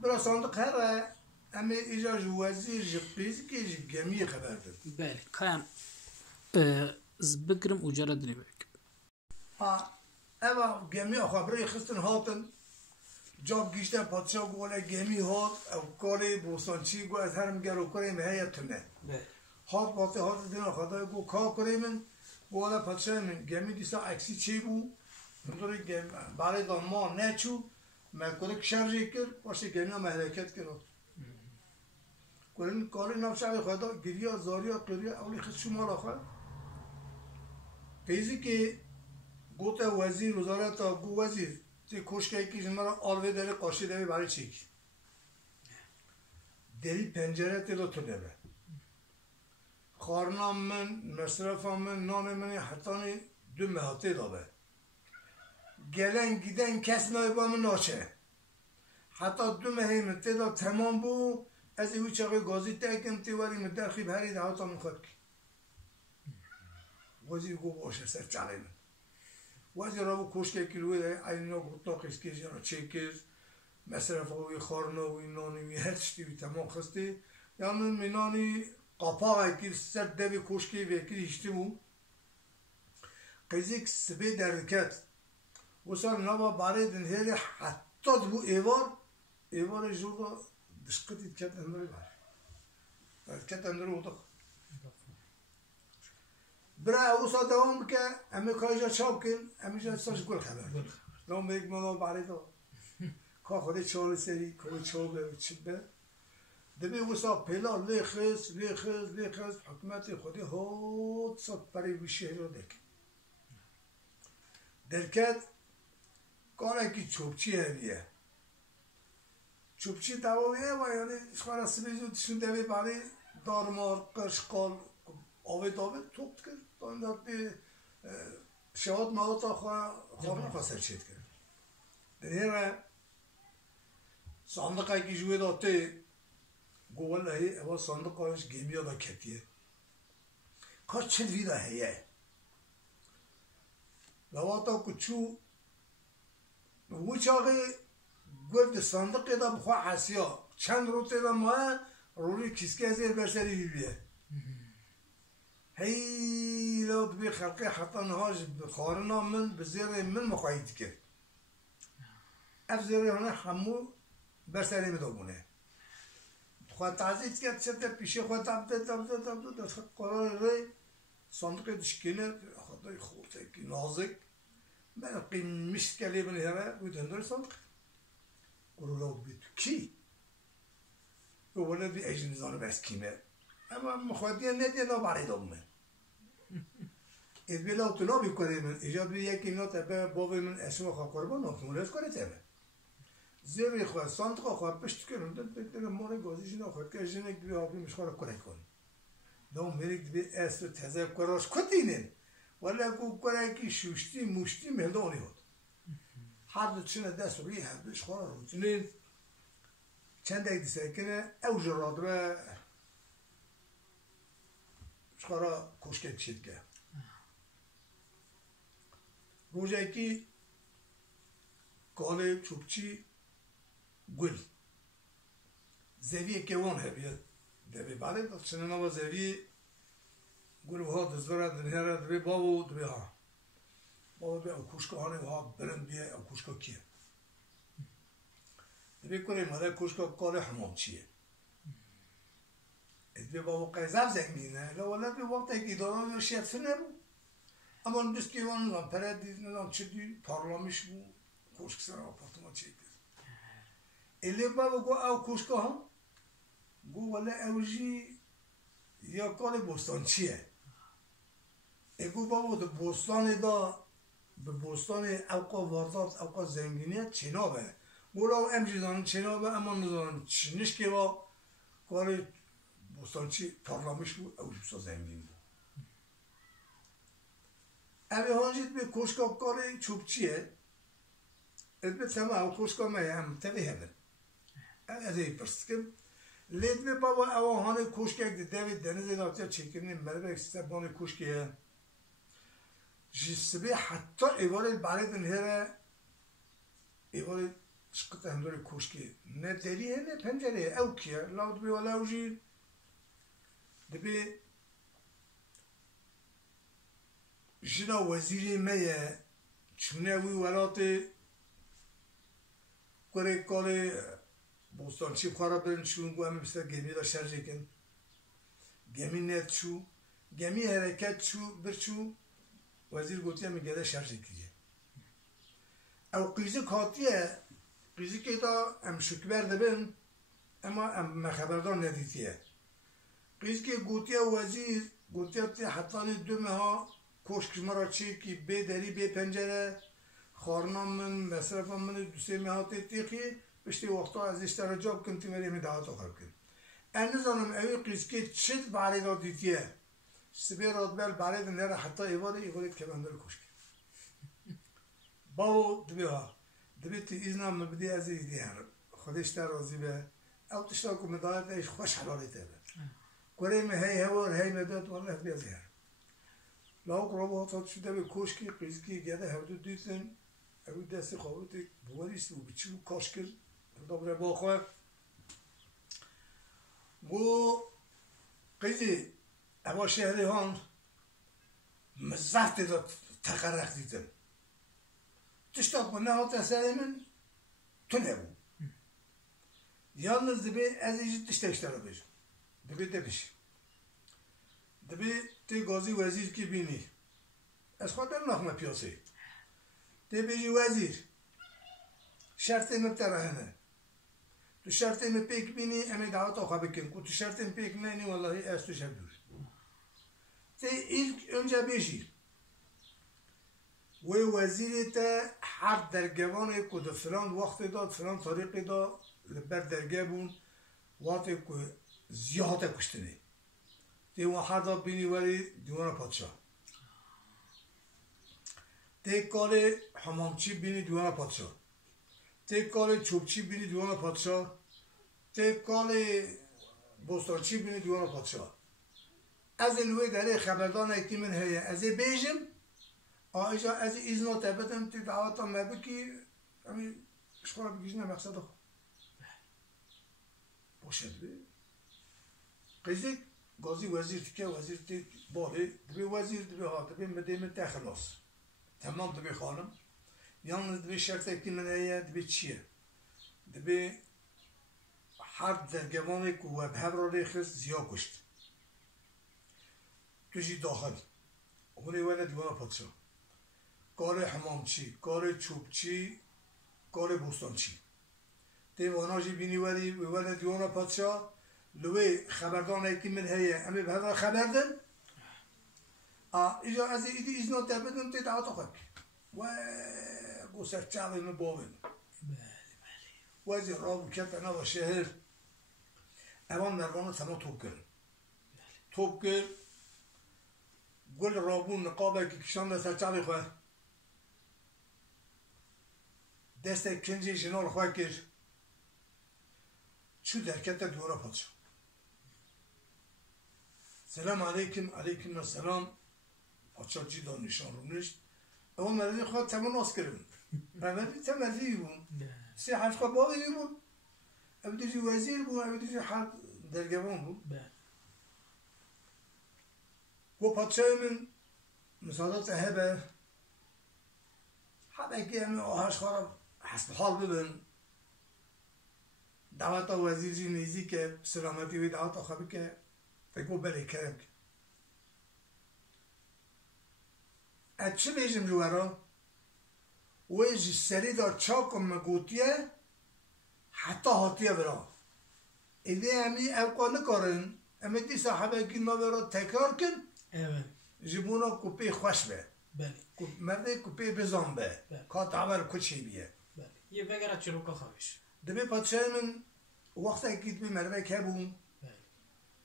برای صندوق هره اما ایجا وزیر جبیز که گمی خبر داد بله کام بگرم اجاره دنی بک اما گمی خبری خستن هاتن جاب گیشتن پادشاه گوله گمی هات او کاری بوستانچی گو از هرم گرو کریم هیتونه هات باته هات دینا خدای گو کا کریم گوله پادشاه من گمی دیسا عکسی چی بو مندوری گم برای دان ما نچو مکره کشرجی کرد باشه گمی ها حرکت کرد گولن کاری نفشه خدا گریا زاریا قریا اولی خود شما را خواهد قیزی که گوت وزیر وزارت گو وزیر تی کشکه که مرا آلوه داره قاشی داره برای چیک دری پنجره تلو تو داره خارنام من مصرفام من نان منی حتی دو مهاته داره گلن گیدن کس نایبا من ناچه حتی دو مهیم تدا تمام بو از ایوی چاقی گازی تکم تیواری من درخی بهری ده هاتا من خود کی وزیر گو باشه سر چاله من وزیر را بو کشکه کلوی ده اینا گوتا قیسکی جانا چکر مصرف اوی خارناوی نانیوی هر چشتی تمام خستی یعنی منانی قاپاقی که سر دوی کشکی ویکی هشتی بو قیزی که سبی درکت و سر نبا باره دنهیری حتی دبو ایوار جودا دشقتی کت اندری باره کت اندری اودا برای او سا دوام که امی کایجا چاب کن امی جا ساش گل خبر دوام بیگ مالا باره دا که خودی چال سری که چال چیبه دبی او سا پیلا لیخز حکمت خودی هود سا پری ویشه رو دک درکت کانه که چوبچی همیه چوبچی دوامیه و یعنی اشخوار سبیزو تشون دوی باری دارمار قشقال آوه توقت کرد تا این داد بی شهاد مهاتا خواه نفسر چید کرد در صندوق که جوی داده گوال هی اول صندوق هایش گیمی ها دا کتیه کار چند ویدا هیه لواتا کچو و چاقی گرد صندوق دا بخواه حسیا چند روته دا ماه روی کسکه زیر برسری بیبیه هی لو بی خلقی حتی نهاج بخارنا من بزیر من مخواهید کرد اف زیر هنه همو برسری مدابونه خواهد تعزیز کرد چطور پیشه خواهد تبدید دست قرار ری صندوق دشکینه خدای خورده که نازک من قیمش کلی بنی هره بود هندور صندوق گروه بید کی؟ و ولدی ایجن زانو بس کیمه اما مخاطی ندیه نباره دومه ادبیلا تو نبی کنه من ایجاد بی یکی اینا تبه باوی من اسم خواه قربان نفتمون از کنه تبه زیری خواه سانتقا خواه پشت کنم دل مانه گازیش نخواه که جنگ دوی آبی مشخواه کنه کن دام میرک دوی اسم تذکراش کتینن ولی اگه کنه که شوشتی موشتی مهدانی هود هر دو چنه دست روی هر دوش خواه رو چنین چند ایدی سکنه او جراد رو شخواه کشکه کشید که روزه که کاله چوبچی گل زویه که وان هبیه دوی بعد چنین آبا زویه گل ها دزداره دنیاره دوی باو دوی ها باو دوی او کشکه هانه ها برن بیه او کشکه کیه دوی کنه ماده کشکه کاله حمام چیه دوی باو قیزب زنگینه لولا دوی وقتی که داران شیفته نبو اما دست که وان پره دید ندام چه دی پارلامیش بو کشک سر آپارتمان چه کرد الی بابا گو او کشکه ها گو ولی او جی یا کار بستان چیه اگو بابا دو بستان دا به بستان اوقا واردات اوقا زنگینیت چنابه گو او امجی دانن چنابه اما ندانن چنش که با کار بستان چی پارلامیش بو او جبسا زنگین بو اوی هانجید به کشکا کار چوب چیه البته همه او کشکا هم تبه همه از این پرست کم لید به بابا اوهان کشکه که دوید دنیز داتیا چکرنی مربک سبان کشکه جسبه حتی ایوال برای دنهره ایوال شقت هندور کشکه نه دریه نه پنجره او کیه لاود بی والا او جید دبی جنا وزیری میه چونه وی ولاته کره کاره بوستانچی خوارا برن چون گو همه بسید گمی را شرجه کن گمی نت چو گمی حرکت چو برچو وزیر گوتی همه گده شرجه کیه او قیزه کاتیه قیزه که دا هم شکبر دبن اما هم خبردار ندیتیه قیزه که گوتی وزیر گوتی حتی دومه ها کشک مرا چی که به دری به پنجره خارنام من مصرفم من دوسته مهات تیخی بشتی وقتا از اشترا جاب کن تیمری می دعوت آخر کن این زنم اوی قیز که چید باری را دیتیه سبی راد بل باری دنیره حتی ایواده که بندر کشک باو دبی ها دبی تی ایزنام مبدی از ایدی هر خودش در رازی به او تشتا که مدارت ایش خوش حلالی تبه کره می هی هور هی مداد والله بیازی هر لاو قرابه ها شده به کشکی قیزکی گده هفته دیتن اوی دستی خوابتی بواریست و بچی و کاش کرد دوباره با خواه گو قیزی اما شهری هان مزحت دا تقرق دیتن تشتا کنه ها تسری من تو نبو یالنز دبی از ایجی تشتا اشترا بیشم دبی دبیش دبی تی گازی وزیر کی بینی از خود در نخمه پیاسه تی بیجی وزیر شرط مبترهنه تو شرط مپیک بینی امی دعوت آخوا بکن که تو شرط مپیک نینی والله از تو شب دور تی ilk önce بیجی و وزیر تا هر درگوانه که ده فلان وقت داد فلان طریقی داد لبر درگه بون وقتی که زیاده کشتنه دیوان هر داد بینی ولی دیوان پادشاه تی کار حمامچی بینی دیوان پادشاه تی کار چوبچی بینی دیوان پادشاه تی کار بستانچی بینی دیوان پادشاه از الوی داره خبردان ایتی من هیه از بیجم آیجا از ایزنا تبتم تی دعوتا مبکی امی شخورا بگیجنه مقصد خود باشد بی قیزی گازی وزیر تکه وزیر تی باله دبی وزیر دبی ها دبی مدیمه تا خلاص تمام دبی خانم یالنز دبی شرط ایتی من هیه دبی چیه دبی هر درگوانه که وبهر را ریخست زیا کشت توشی داخل اونی ولی دیوان پادشاه کار حمامچی کار چوبچی کار بوستانچی دیواناجی بینی وری ولی دیوانا پادشاه لوی خبردان ایکی من هیه امی به هر خبر دن ایجا از ایدی ایزنات در بدن تی دعوت خواهد و گوسر چاوی من باوین و از رابو کت انا و شهر اوان مروان تمام توب کرد گل رابون نقابه که کشان در سر چاوی خواه دست کنجی جنال خواه کرد چو درکت دورا پادشاه سلام علیکم علیکم السلام پادشاه جی دار نشان رو نشت اون مردی خواه تمام ناس کردن مردی تمردی بون سه حرف خواه باقی بون ابدو جی وزیر بون ابدو جی حد درگوان بون و پادشاه من مساعدات هبه حبه که همه آهش خواه حسب حال ببین دعوت وزیر جی نیزی که سلامتی وی دعوت خواه که تکو بله کرم از چه بیشم جوارا ویجی سری دا چاکم مگوتیه حتی هاتیه برا ایده همی اوقا نکارن اما دی صاحبه که ما برا تکرار کن جبونا کپی خوش به مرده کپی بزان به کات عمل کچی بیه یه بگرد چروکا خواهش دبی پادشاه من وقتا که بی مرده که بون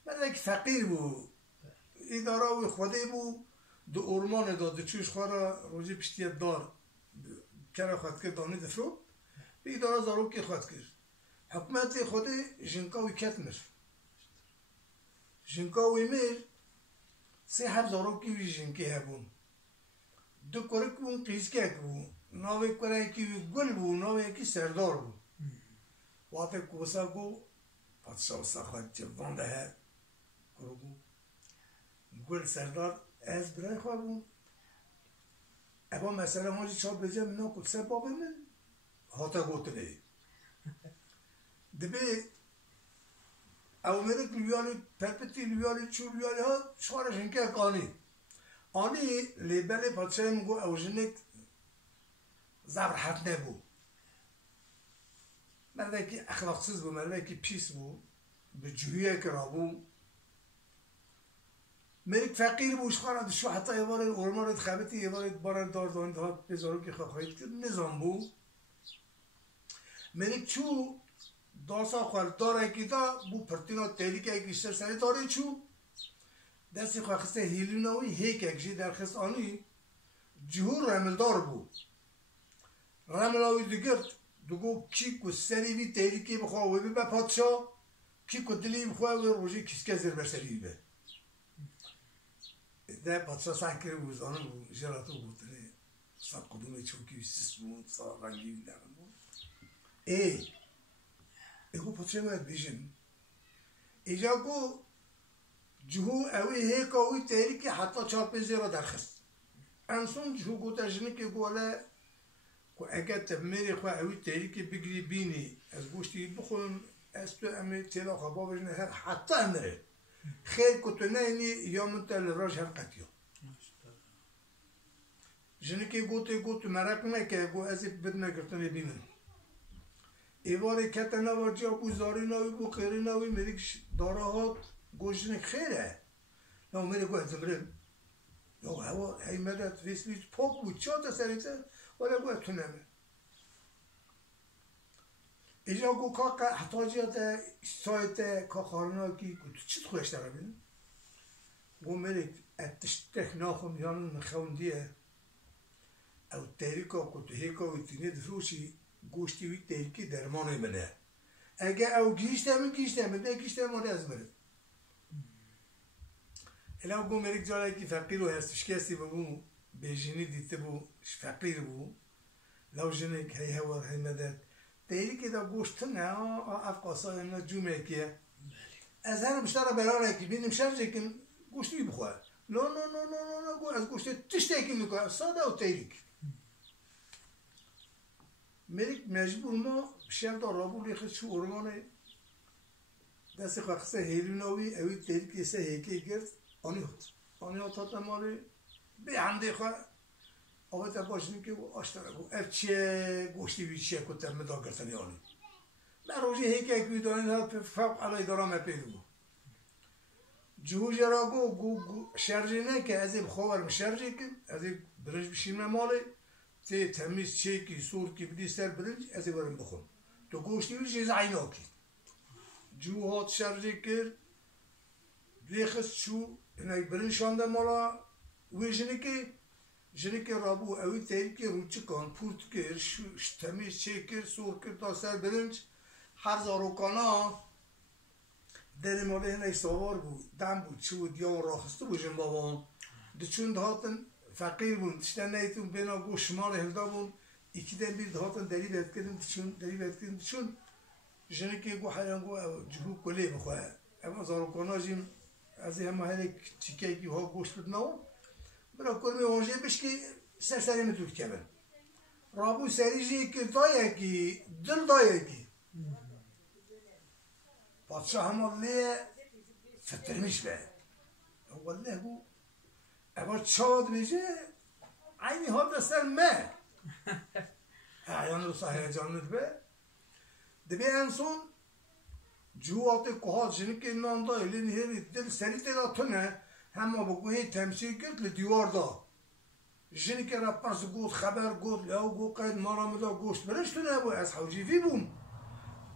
مرده که فقیر بو اداره و خوده بو دو ارمان داد چوش خواه روزی پشتی دار کرا خواهد کرد دانی دفرو به اداره زارو که خواهد کرد حکومت خوده جنکاوی کت مر جنکاوی مر سه هر زارو که وی جنکی هبون دو کرک بون قیزکک بون ناوی کرک گل بون ناوی که سردار بون وقتی کوسا گو پادشاه ساخت جوان ده کرو گل سردار از برای خواه بون اما مثلا ماجی چاب بجم نا کل سر بابه من هاتا گوتنه دبی او مرک لیالی پرپتی لیالی چو لیالی ها شوارش اینکه آنی لیبل پادشاه مگو او جنک زبر حد نبو مرده که اخلاقسز بو مرده که پیس بو به جویه که را بو مرک فقیر بوش خواهد شو حتی یه بار ارمارد خبتی یه بار دار داند ها بزارو که خواهید کرد نظام بو مرک چو داسا خواهد داره که دا بو پرتینا تیلی که اگه اشتر سری داره چو دستی خواهد خسته هیلوناوی هیک اگجی در خست آنی جهور رملدار بو رملاوی دیگرد دوگو کی کو سری بی تیلی که بخواه و بی با پادشاه کی کو دلی بخواه و روژی کسکه زیر برسری بی ده پادشاه سکر بوزانه بود جراتو بود سا قدوم چوکی سیس بود سا رنگی بیدارم بود ایگو پادشاه باید بیشن ایجا کو جهو اوی هیک اوی تیری که حتی 4-5 زیرا درخست انسون جهو گو تجنه که گوله که اگر تبمیری خواه اوی تیری که بگیری بینی از گوشتی بخون از تو امی تیلا خوابا بجنه هر حتی امره خیر کتونه اینی یا منتل راج هر قطیو جنه که گوتو مرک نکه گو ازی بدنه کرتنه بینن ایواری کتنه واجی بو زاری ناوی بو خیری ناوی مریکش داره هات گوشنه خیره نو میره گو ازمرم یا هوا هی مدت ویسلیج پاک بود چا تا سریته ولی گو اتونمه ایجا گو که حتی جیات سایت که خارنا کی گو تو چی خوش داره بینم گو میره اتشتک ناخون یانون نخوندیه او تاریکا که تو هیکا ویتینه دفروشی گوشتی وی تاریکی درمانه منه اگه او گیشتمه ده گیشتمه از بره الا گو میره جالایی که فقیر و هستش کسی ببون بیجینی دیده بو فقیر بو لو جنه که هی هوار هی مدد تاریکی دا گوشت نه افقاسا اینا جومه که از هر بشتره براره که بینیم شرجه که گوشتی بخواه نه گو از گوشت تشتکی میکنه ساده و تاریک مریک مجبور ما بشر دا رابو لیخد شو ارمانه دستی خواهسته هیلوناوی اوی تاریکی سه هیکی گرد آنی هات مالی به همده خواه آقای تا باشنی که آشتره گو اف چیه گوشتی وی چیه کتر مدا گرتنی آنی بروجی هیچ یک ویدانی ها فوق علی دارم پیدو جوجه را گو شرجی نه که از این خوارم شرجی که از این برنج بشیم ماله تی تمیز چیکی سور کی بدی سر برنج از این برم بخون تو گوشتی ولی چیز عینا کی جو هات شرجی کرد لیخست شو اینای برنج شانده مالا وی جنی که رابو اوی تایی که روچه کن پورت کرد تمیز چیکر سور کرد تا سر برنج هر زاروکانا در ماله هنای سوار بود دم بود چه بود یا راخسته بوشن بابا دچون دهاتن فقیر بود تشتن نیتون بنا گو شمال هلدا بود ایکی دن بیر دهاتن دری بید کردن دچون جنی که گو حیان گو جهو کلی بخواه اما زاروکانا جیم از همه هنای چیکه که ها گوشت بدناو برا کلمه اونجه بش که سر مدود کبن رابو سریجی که دایه کی دل دایه کی پادشاه همالیه فترمیش به اوله گو اما چاد بیجه عینی ها دستر مه اعیان رو صحیح جانت به دبی انسون جوات که جنی که نان دایه لین هری دل سری تلاتونه همه بگوهی تمثیل کرد لدیوار دا جنی که را پرس گود خبر گود لیاو گو قید مارا مدا گوشت برش تو نبوی از حوجی فی بوم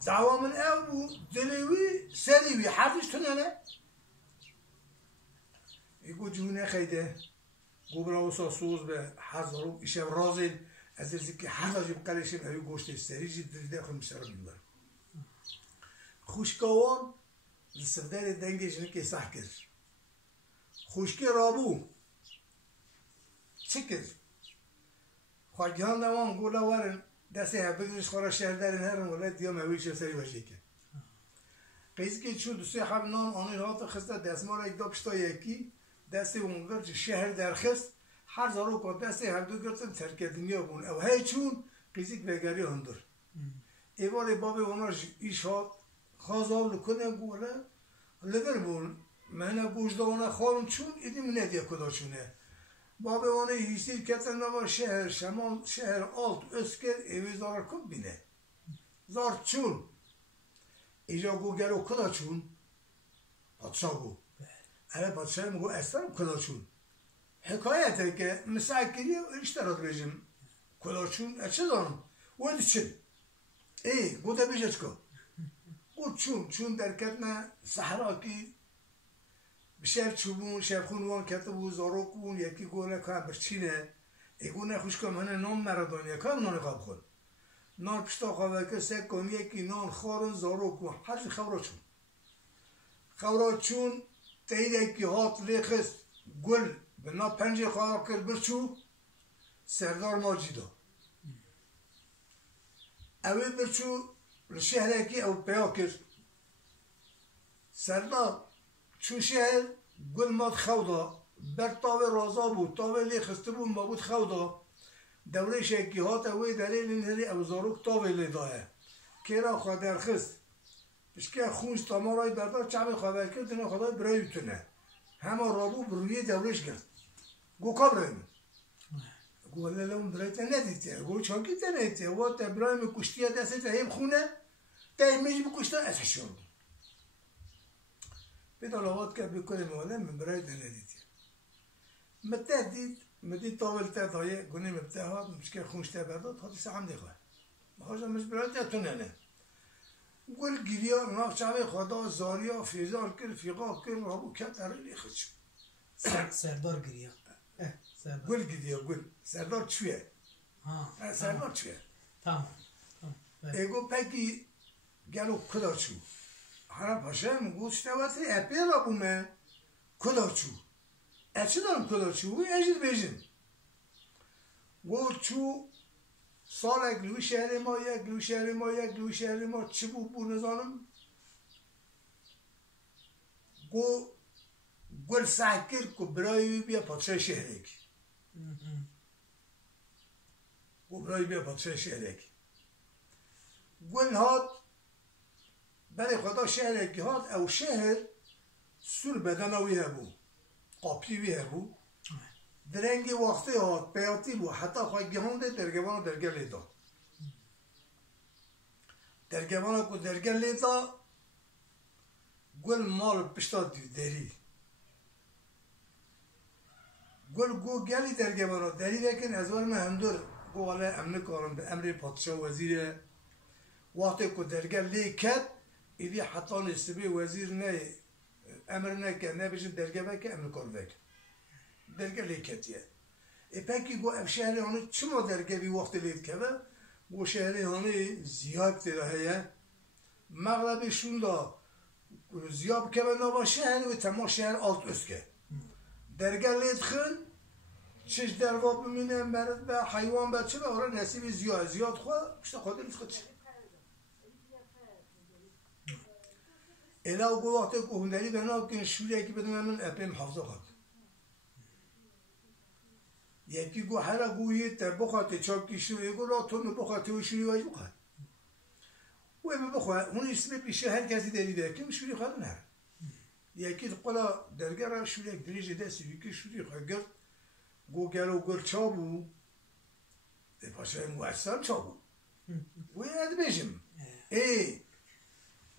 دعوا من او بو دلیوی سریوی حرفش تو نه ایگو جونه خیده گو براو ساسوز به حضارو ایشه رازل از ازی که حضا جیب قلیشن اوی گوشت سری جی دلیده خود مشترا بیمار خوشکاوان لسفدار دنگی جنی که سح کرد خوشکی رابو چی کرد؟ خواهیان دوام گولا ورن دسته بگیرش خورا شهر دارین هرم ولد دیا مویش سری باشه که قیز که چون دوستی حب نان آنی هات خسته دستمار یک دا پشتا یکی دسته اونگر شهر درخست هر زارو که دسته هر دو گرتن ترک دنیا بون او هی چون قیزی که بگری هندر ایوار باب اوناش ایش هات خازاو لکنه گوله لگر بون من گوش داونه خارم چون ایدی منه دیا کدا چونه باب اونه هیستی کتن نوا شهر شمال شهر آلت اسکر ایوی زارر کن بینه زار چون ایجا گو گرو کدا چون پادشاه گو اله پادشاه مگو استرم کدا چون حکایته که مساکری اشتراک رژیم کدا چون چه دارم ویدی چه ای گو دا بیجه چکا گو چون درکتنا صحراکی بشهر چوبون شهر خونوان کتبو زاروک بون یکی گونه که برچینه ایگو نخوش که منه نام مردانیه که نان خواب خود نان پشتا خوابه که سک کن یکی نان خارن زاروک بون هرچی خورا چون تایده یکی هات لیخست گل به نا پنجه خواه کرد برچو سردار ماجیدا اوی برچو لشهر یکی او پیا کرد سردار چون شهر گل ماد خودا بر تاوه رازا بود تاوه لی خسته بود ما بود خودا دوره شکی هات اوی دلیل این هری اوزاروک تاوه لی دایه که را خواه درخست بشکه خونش تامارای بردار چعب خواه برکرد اینا خدا برای بتونه همه رابو برویه دورش کرد گو که برای من گو لیلا اون برای تا ندیده گو چاکی تا ندیده و تا برای من کشتیه دسته تا هم خونه تا هم میج بکشتا اتشار بود بیدا لغات که بکنه مولا من برای تا ندیده متى دید مدی طاول تا دایه گونه مبتها مشکل خونش تا برداد خاطی سعام دی خواه مخواستم مش برای تا تونه گل گیریا ناف چاوه خدا زاریا فیزار کر فیقا کر رابو کت ارلی خود شد سردار گریا گل گیریا گل سردار چویه سردار چویه تمام ایگو پکی گلو کدا چو هر پاشم گوشت وقتی اپی را بومه کدا چو اچه دارم کدا چو وی اجید بیجن گو چو سال گلوی شهر ما گلوی شهر ما چه بود نزانم گل سعکر که برای بیا پادشاه شهرک گل هات برای خدا شهرکی هات او شهر سور بدنوی هبو قاپی وی هبو درنگی وقتی هات پیاتی بو حتی خواهی گهانده درگوان و درگه لیداد درگوانا کو درگه لیتا گل مال پشتا دری گل گو گلی درگوانا دری لیکن از ور من هندور گو والا امن کارم به امر پادشاه وزیر وقتی کو درگه لیکت ایدی حتی نسبی وزیر نه امر نه که نه بجن درگه بک امن کار بک درگه لیکتیه پکی گو اف شهری هانی چما درگه بی وقت لید که گو شهری هانی زیاد تیره هیه مغربشون دا زیاد که به نابا شهری و تمام شهر آلت اسکه درگه لید خون چش درگاه بمینه مرد به حیوان به چه به آره نصیب زیاد خواه پشتا خواهده نیست خود چه الا گو وقتی که هندری بنا که شوری اکی بدون من اپیم حافظه خواهد یکی گو هر گویی تر بخواد چاپ کشوری گو را تو بخواد تو شوری واجب بخواد و ام بخواد اون اسم پیشه هر کسی دریده که شوری خواهد نه یکی قلا درگه را شوری یک دریج دستی که شوری خواهد گرد گو گلو گر چابو پاشه موسم چابو و اد بیشم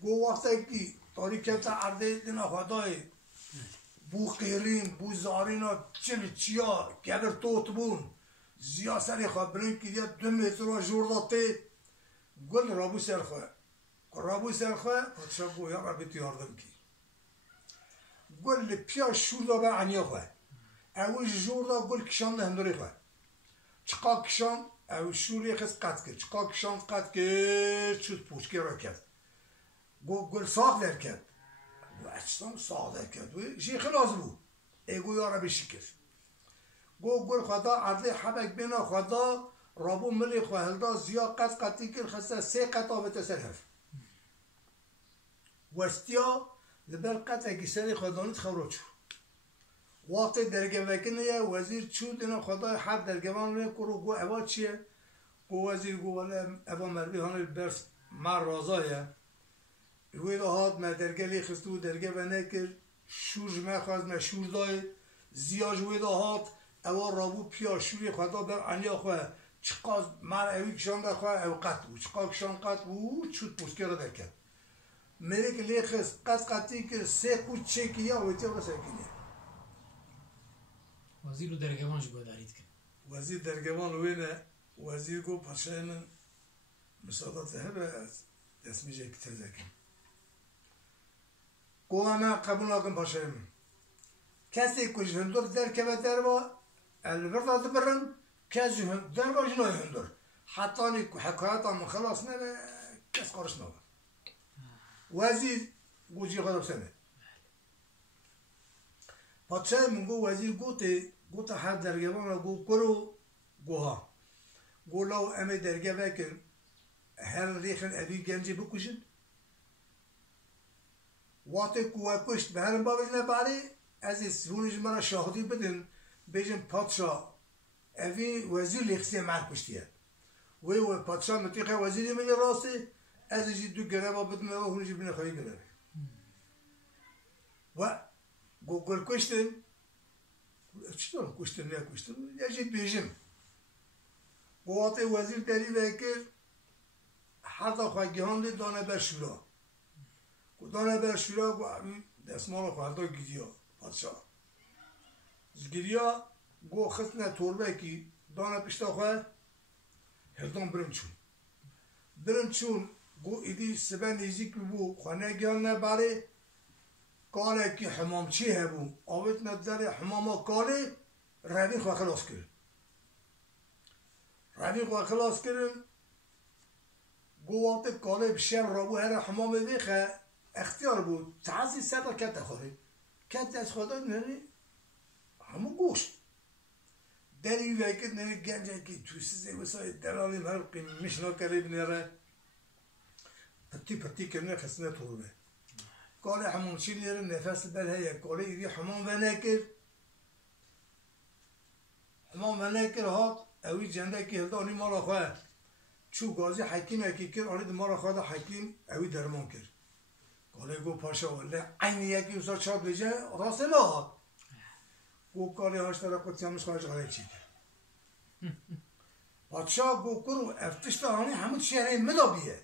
گو وقتی که تاریکت عرضه دینا خدای بو قیرین بو زارینا چیا گبر توت بون زیا سری خواه برین که دیا 2 متر و جور داته گل رابو سر خواه رابو سر خواه پادشاه گو یا رابط یاردم کی گل پیا شور دا بر عنیا خواه اوش جور دا گل کشان نهنداری خواه چقا کشان او شوری خیز قد کرد چقا کشان قد کرد شد پوچکی را کرد گل ساخت در کرد و اچتان ساخت در کرد و شیخ لازم بود ایگو یارا بشکر گل خدا عدل حبک بنا خدا رابو ملی خواهلدا زیا قطی کرد خسته 3 قط آبت سرحف وستیا لبر قطع اکی سری خدانیت خورو چو وقت درگه وکنه یه وزیر چو دینا خدای حب درگه وانه کرو گو اوا چیه گو وزیر گو ولی اوا مربی هانه برس مر رازایه روی راحت ما درگه لی خستو درگه و نکر شورج ما خواست ما شور دای زیاج روی راحت اوا رابو پیا شوری خدا بر عنیا خواه چقاز مر اوی کشان در خواه او قط بود چقا کشان قط بود چود پوسکه را درکد میره که لی خست قطی که 3 قوت چکی یا ویتی را سکنیه وزیر رو درگوانش گودارید که وزیر درگوان وینه وزیر گو پاشای من مساعدت هبه از دست میشه که تزکیم گو همه قبول نکن پاشای من کسی کش هندور در که به در با البرد آده برن کسی در با جنای هندور حتی حکایت هم خلاص نبه کس قارش نبه وزیر گو جی خدا بسنه پادشاه من گو وزیر گوته هر درگه بانا گو کرو گوها گو لو امه درگه بکن هر ریخن ابی گنجی بکشن وقتی کوه کشت به هرم بابش نباره از سرونش مرا شاهدی بدن بیجن پادشاه اوی وزیر لیخسی مر کشتیه وی پادشاه متیقه وزیری من راسته از جی دو گره بدن و هونجی بینه خواهی گره و گل کشتن چطور کشتن نه کشتن یه جید بیجم قوات وزیر داری وکر حتی خواهگیان دی دانه بر شورا دانه بر شورا دستمال خواهده گیریا پادشاه گیریا گو خستنه توربه کی دانه پشتا خواه هردان برم چون گو ایدی سبه نیزیک ببو خانه گیان نباره کاله که حمامچی هبو آویت نداره حماما کاله روی خواه خلاص کرن گوات کاله بشم رابو هر حمام دیخه اختیار بود تعزی سر کت خواه کت از خدا نره همون گوشت دری وکت نره گنجه که توسیزه وسای دلالی مرقی مشنا کریب نره پتی کرنه خسنه طوربه کاله حمامچی نره نفس بله یک کاله ایدی حمام و نکر هات اوی جنده که هلدانی مالا خواه چو گازی حکیم اکی کرد آنید مالا خواه حکیم اوی درمان کرد کاله گو پاشا ولی عین یکی اوزا چاد بجه راسته لحاد گو کاله هاش تره قدسی همش خواهش غریب چی کرد پادشاه گو کرو افتشتا هانی همون شهره مدا بیه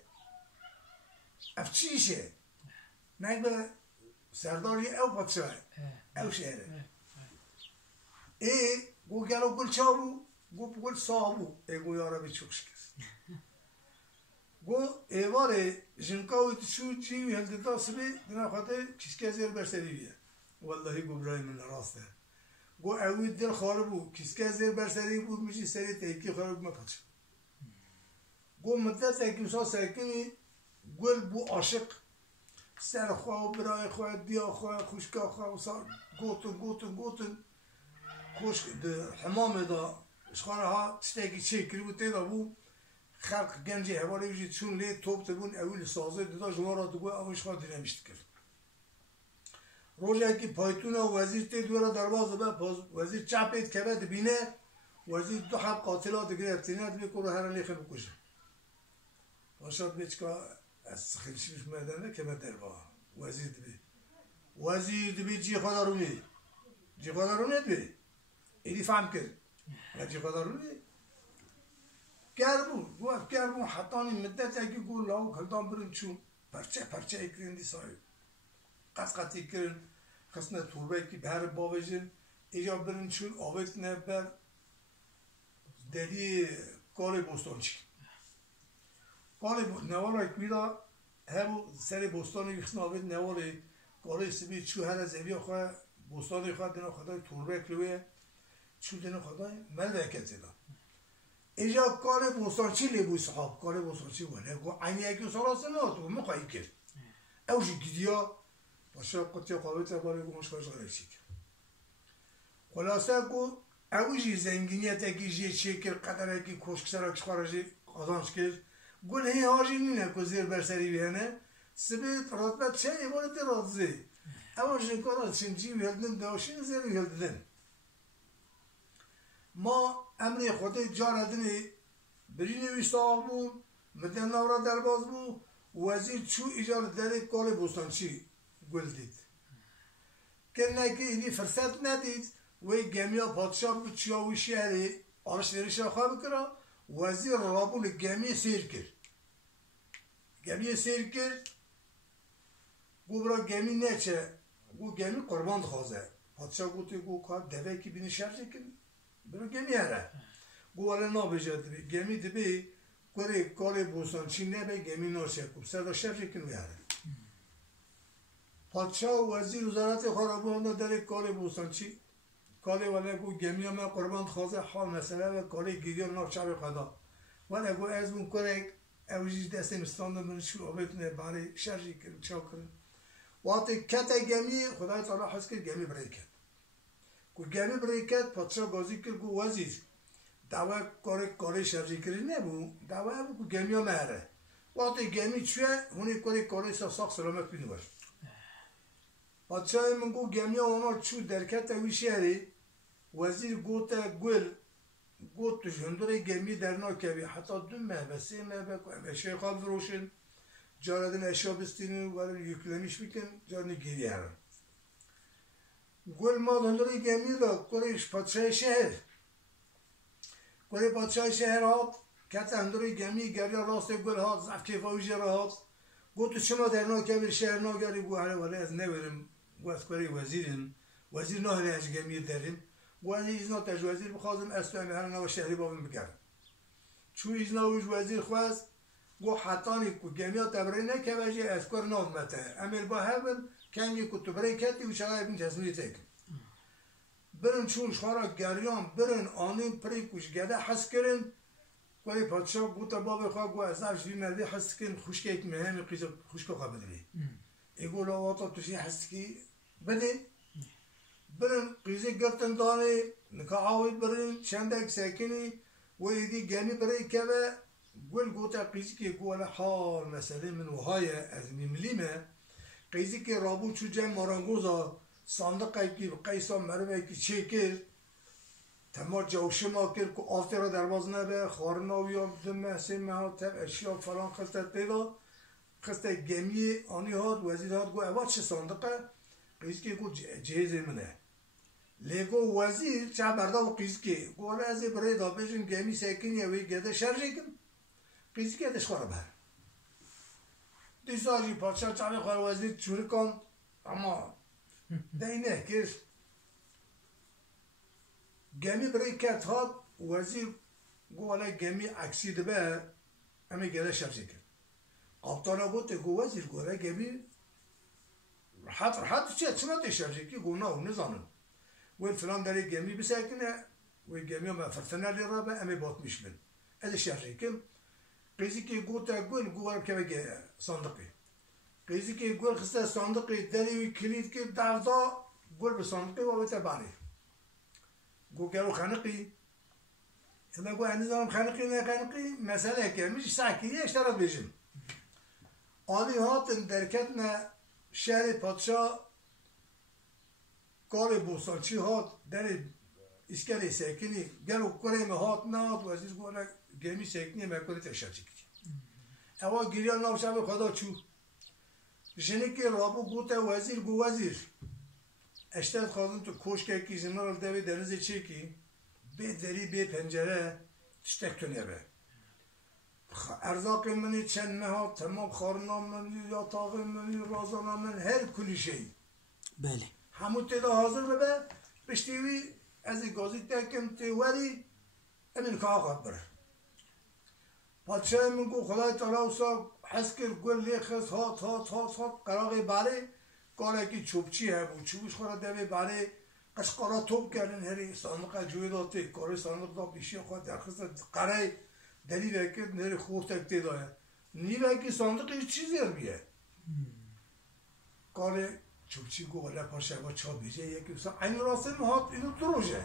اف چیشه نگه سرداری او پادشاه او شهره ای گو گلو گل چابو گو گل صابو ای گو یارا به چوکش کس گو ایواره جنکاوی تشو جیوی هلده داسبی دنا خاطر کسکه زیر برسری بیه والله گو برای من راسته گو اوی دل خاره بو کسکه زیر برسری بود میشی سری تیکی خاره بو مپاچه گو مدت اکی مسا سرکنی گل بو عاشق سر خواه برای خواه دیا خواه خوشکا خواه سار گوتن خوش حمام دا اشخانه ها تشتاکی چه کری بود تیدا بو خلق گنجی حوالی بجید چون لی توب تبون اویل سازه دیدا جمارات گو اوش خواه دینمیشت کرد روزه که پایتون وزیر تید دورا درباز به وزیر چپید که بد بینه وزیر دو حب قاتلات گرفتینه دبی کرو هر لیخه بکشه باشد بیچکا از خیلشیش مدنه که مدر با وزیر دبی جی خدا رونی دبی ایدی فهم کرد جی خدا رونی گربون حتانی مدت اگه گو لاو کلدان برن چون پرچه اکرین دی سایی قط اکرین خسنه توربه که بهر باوشن ایجا برن چون آویت نبر دلی کار بوستانچی کار نوالا اکویدا همو سر بوستانی ویخسن آویت نوالی کار سبی چو هر از اویا خواه بوستانی خواه دینا خدای توربه کلوه چون دینا خدای ملده اکت زیدن ایجا کار بوستانچی لیبوی صحاب کار بوستانچی ونه گو عینی اکی سالاسه نه تو مخواهی کرد اوشی گیدیا باشا قطعه قابلت باره گو مشکلش غیرشی کرد خلاصه گو اوشی زنگینیت اکی جیه چیه کرد قدر اکی کشکسر اکش خارجی قضانش کرد گو نهی هاجی نینه که زیر برسری بیانه سبیت راتبت چه ایوانت راتزی اوشی کارا چنجی ویلدن داشین زیر ویلدن ما امری خودی جاردنی برینی ویستاق بون مدن نورا درباز بون وزیر چو ایجار داره کار بوستانچی گل دید که نکه اینی فرصت ندید و گمیا پادشاه بود چیاوی شهری آرش نریش را خواه بکرا وزیر رابون گمی سیر کرد گو برا گمی نچه گو گمی قربان خوازه پادشاه گوتی گو کار دوه که بینی شرجه کن برو گمی هره گو والا نابجاد بی گمی دبی کار بوستانچی نبه گمی ناشه کن سردا شرجه کن بیاره پادشاه و وزیر وزارت خرابان در کار بوستانچی کار والا گو گمی هم قربان خوازه حال مسئله و کار گیری و ناف شب خدا والا گو از اون کار اوجیج دست مستانده من شو آبتونه باره شرجه کن چا کن وقتی کت گمی خدای تعالی حس کرد گمی برای کت کو گمی برای کت پادشاه گازی کرد گو وزیر دعوه کار شرجه کردی نبود دعوه بود که گمی ها مهره وقتی گمی چوه هونی کاری ساق سلامت بینو باش پادشاه من گو گمی ها اونا چو درکت اوی شهری وزیر گوت جندور گمی در ناکوی حتی دو مهبه سه مهبه اشیاء خواب روشن جاردن اشیاء بستینی و یکلمیش بکن جارنی گیری هرن گل ما جندور گمی دا کارش پادشاه شهر کاری پادشاه شهر هات کت اندروی گمی گریا راست گل هات زف کیفاوی جر هات گو تو چما در ناکوی شهر ناگری گو هره ولی از نورم گو از کاری وزیر نه هره از گمی دریم گو از ایزنا تج وزیر بخوازم از تو همی هره نو شهری بابم بکرم چون ایزنا ویج وزیر خواست گو حتانی که گمی ها تبری نکوی از کار نادمته امیر با هبن کنگی که تو برای کتی و چقدر بین تصمیلی تکن برن چون شخارا گریان برن آنین پری کش گده حس کرن کاری پادشاه گوتا باب خواه گو از نفش بی مردی حس کن خوشکه ایک مهمی قیزا خوشکه خواه بدنی ایگو لاواتا توشی حس کی بده برن قیزه گرتن دانه نکا عاوید برن چندک ساکنی و ایدی گمی برای که گل گوتا قیزی که گوالا حال مسئله من وهای از میملیمه قیزی که رابو چو جمع مارانگوزا صندوق کی قیسا مروه کی چکر تمام جوشه ما کرد که آفته را درباز نبه خارناوی هم دمه سمه ها تب اشیا فلان خسته پیدا خسته گمی آنی هاد وزیر هاد گو اواد چه صندوقه قیز که گو جهیزه منه لیگو وزیر چه بردا و قیز که گو حالا از برای دابشن گمی سکنی اوی گده شرجه کن قیز که ادش خواه بر دیساجی پادشاه چاوی خواه وزیر چوری کن اما دینه کش گمی برای کت هات وزیر گو علی گمی عکسی دبه امی گله شفزی کرد قبطانا گوته گو وزیر گو علی گمی راحت چه چنا تشفزی که گو نه نزانم و فلان داری گمی بسکنه و گمی ما فرتنا لی رابه امی بات میشمن ادی شفزی کم قیزی که گوته گو که بگه صندوقی قیزی که گل خسته صندوقی دری و کلید که دردا گل به صندوقی و بته باری گو گلو خانقی اما گو انیزم خانقی نه خانقی مسئله که میش ساکیه اشتراط بیشم آلی هاتن درکت نه شهر پادشاه کار بوستانچی هات در اسکله ساکنی گلو کریم هات نهات و عزیز گوله گمی ساکنی مکوری تشارجی کردی اول گریان نامشب خدا چو جنی که رابو گوته وزیر گو وزیر اشتاد خواهدن تو کوشک که زمان رو دوی دنزی چی کی به دری به پنجره تشتک کنه به ارزاق منی چند مها تمام خارنام منی یا تاغ منی رازانام منی هر کلی شی بله همون تیدا حاضر به بشتیوی از این گازی تکم تیوری امین که آقاد بره پادشاه من گو خدای تعالی اوسا حس کرد گل لیخز هات قراغی باره کاره که چوبچی ہے بود چوبش خورا دوی باره قشقارا توب کردن هری صندوق جوی داته کاره صندوق دا بیشی خود درخست قره دلی وکر نری خورد تکتی دایه نیوه که صندوق چیزی هر بیه کاره چوبچی گو ولی پاشه با چا بیجه یکی بسا این راسته هات اینو دروژه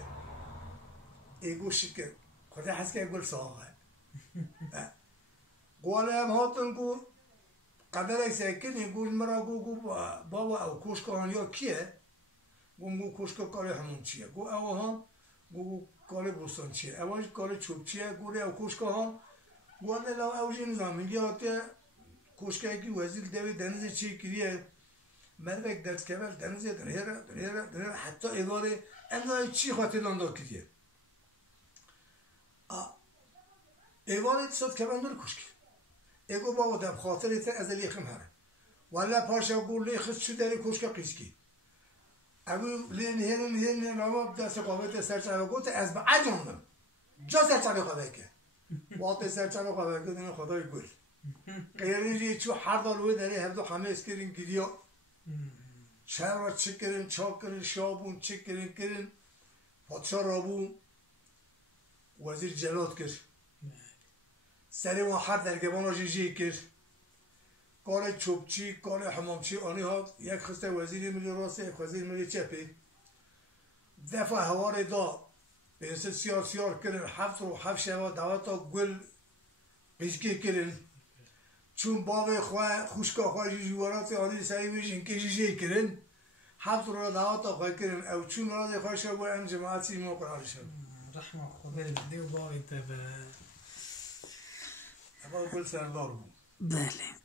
ایگو شکر خدا حس که گل ساقه گواله هم هاتن گو قدر ایسه کنی گوش مرا گو بابا او کوشک یا کیه گو کوشک کار همون چیه گو او هم گو کار بوستان چیه اوش کار چوب چیه گو او کوشک هم گو نه اوش نظام میگه آته کوشک کی وزیر دوی دنز چی کریه مرگ دست کبل دنز دنیر حتی اداره امنا چی خاطر لاندا کریه ایوان صد کبل دور کوشک ایگو بابا دم خاطر تا از لیخم هره ولی پاشا گول لیخش چه داری کوشک قیسکی ابو لین نما دست قابل سرچه گوت از بعدم جا سرچه قابل که وقت سرچه قابل که دین خدای گل غیری چو هر دلوی داری هر دو همه اسکرین گیریا چهار را چکرین چاکرین شابون چکرین پادشاه رابون وزیر جلاد کرد سری و هر درگبان آجیجی کرد کار چوبچی کار حمامچی آنی ها یک خسته وزیری ملی راسته یک وزیر ملی چپی دفع هوار دا به سیار کرن هفت شبا دوتا گل قیسکی کرن چون باقی خوشکا خواه جیجوارات آنی سری بیشین که جیجی کرن هفت رو دوتا خواه کرن او چون راضی خواه شبا ام جماعتی موقع شد رحمه خدا دیو باقی تبه اما گل سردار بود بله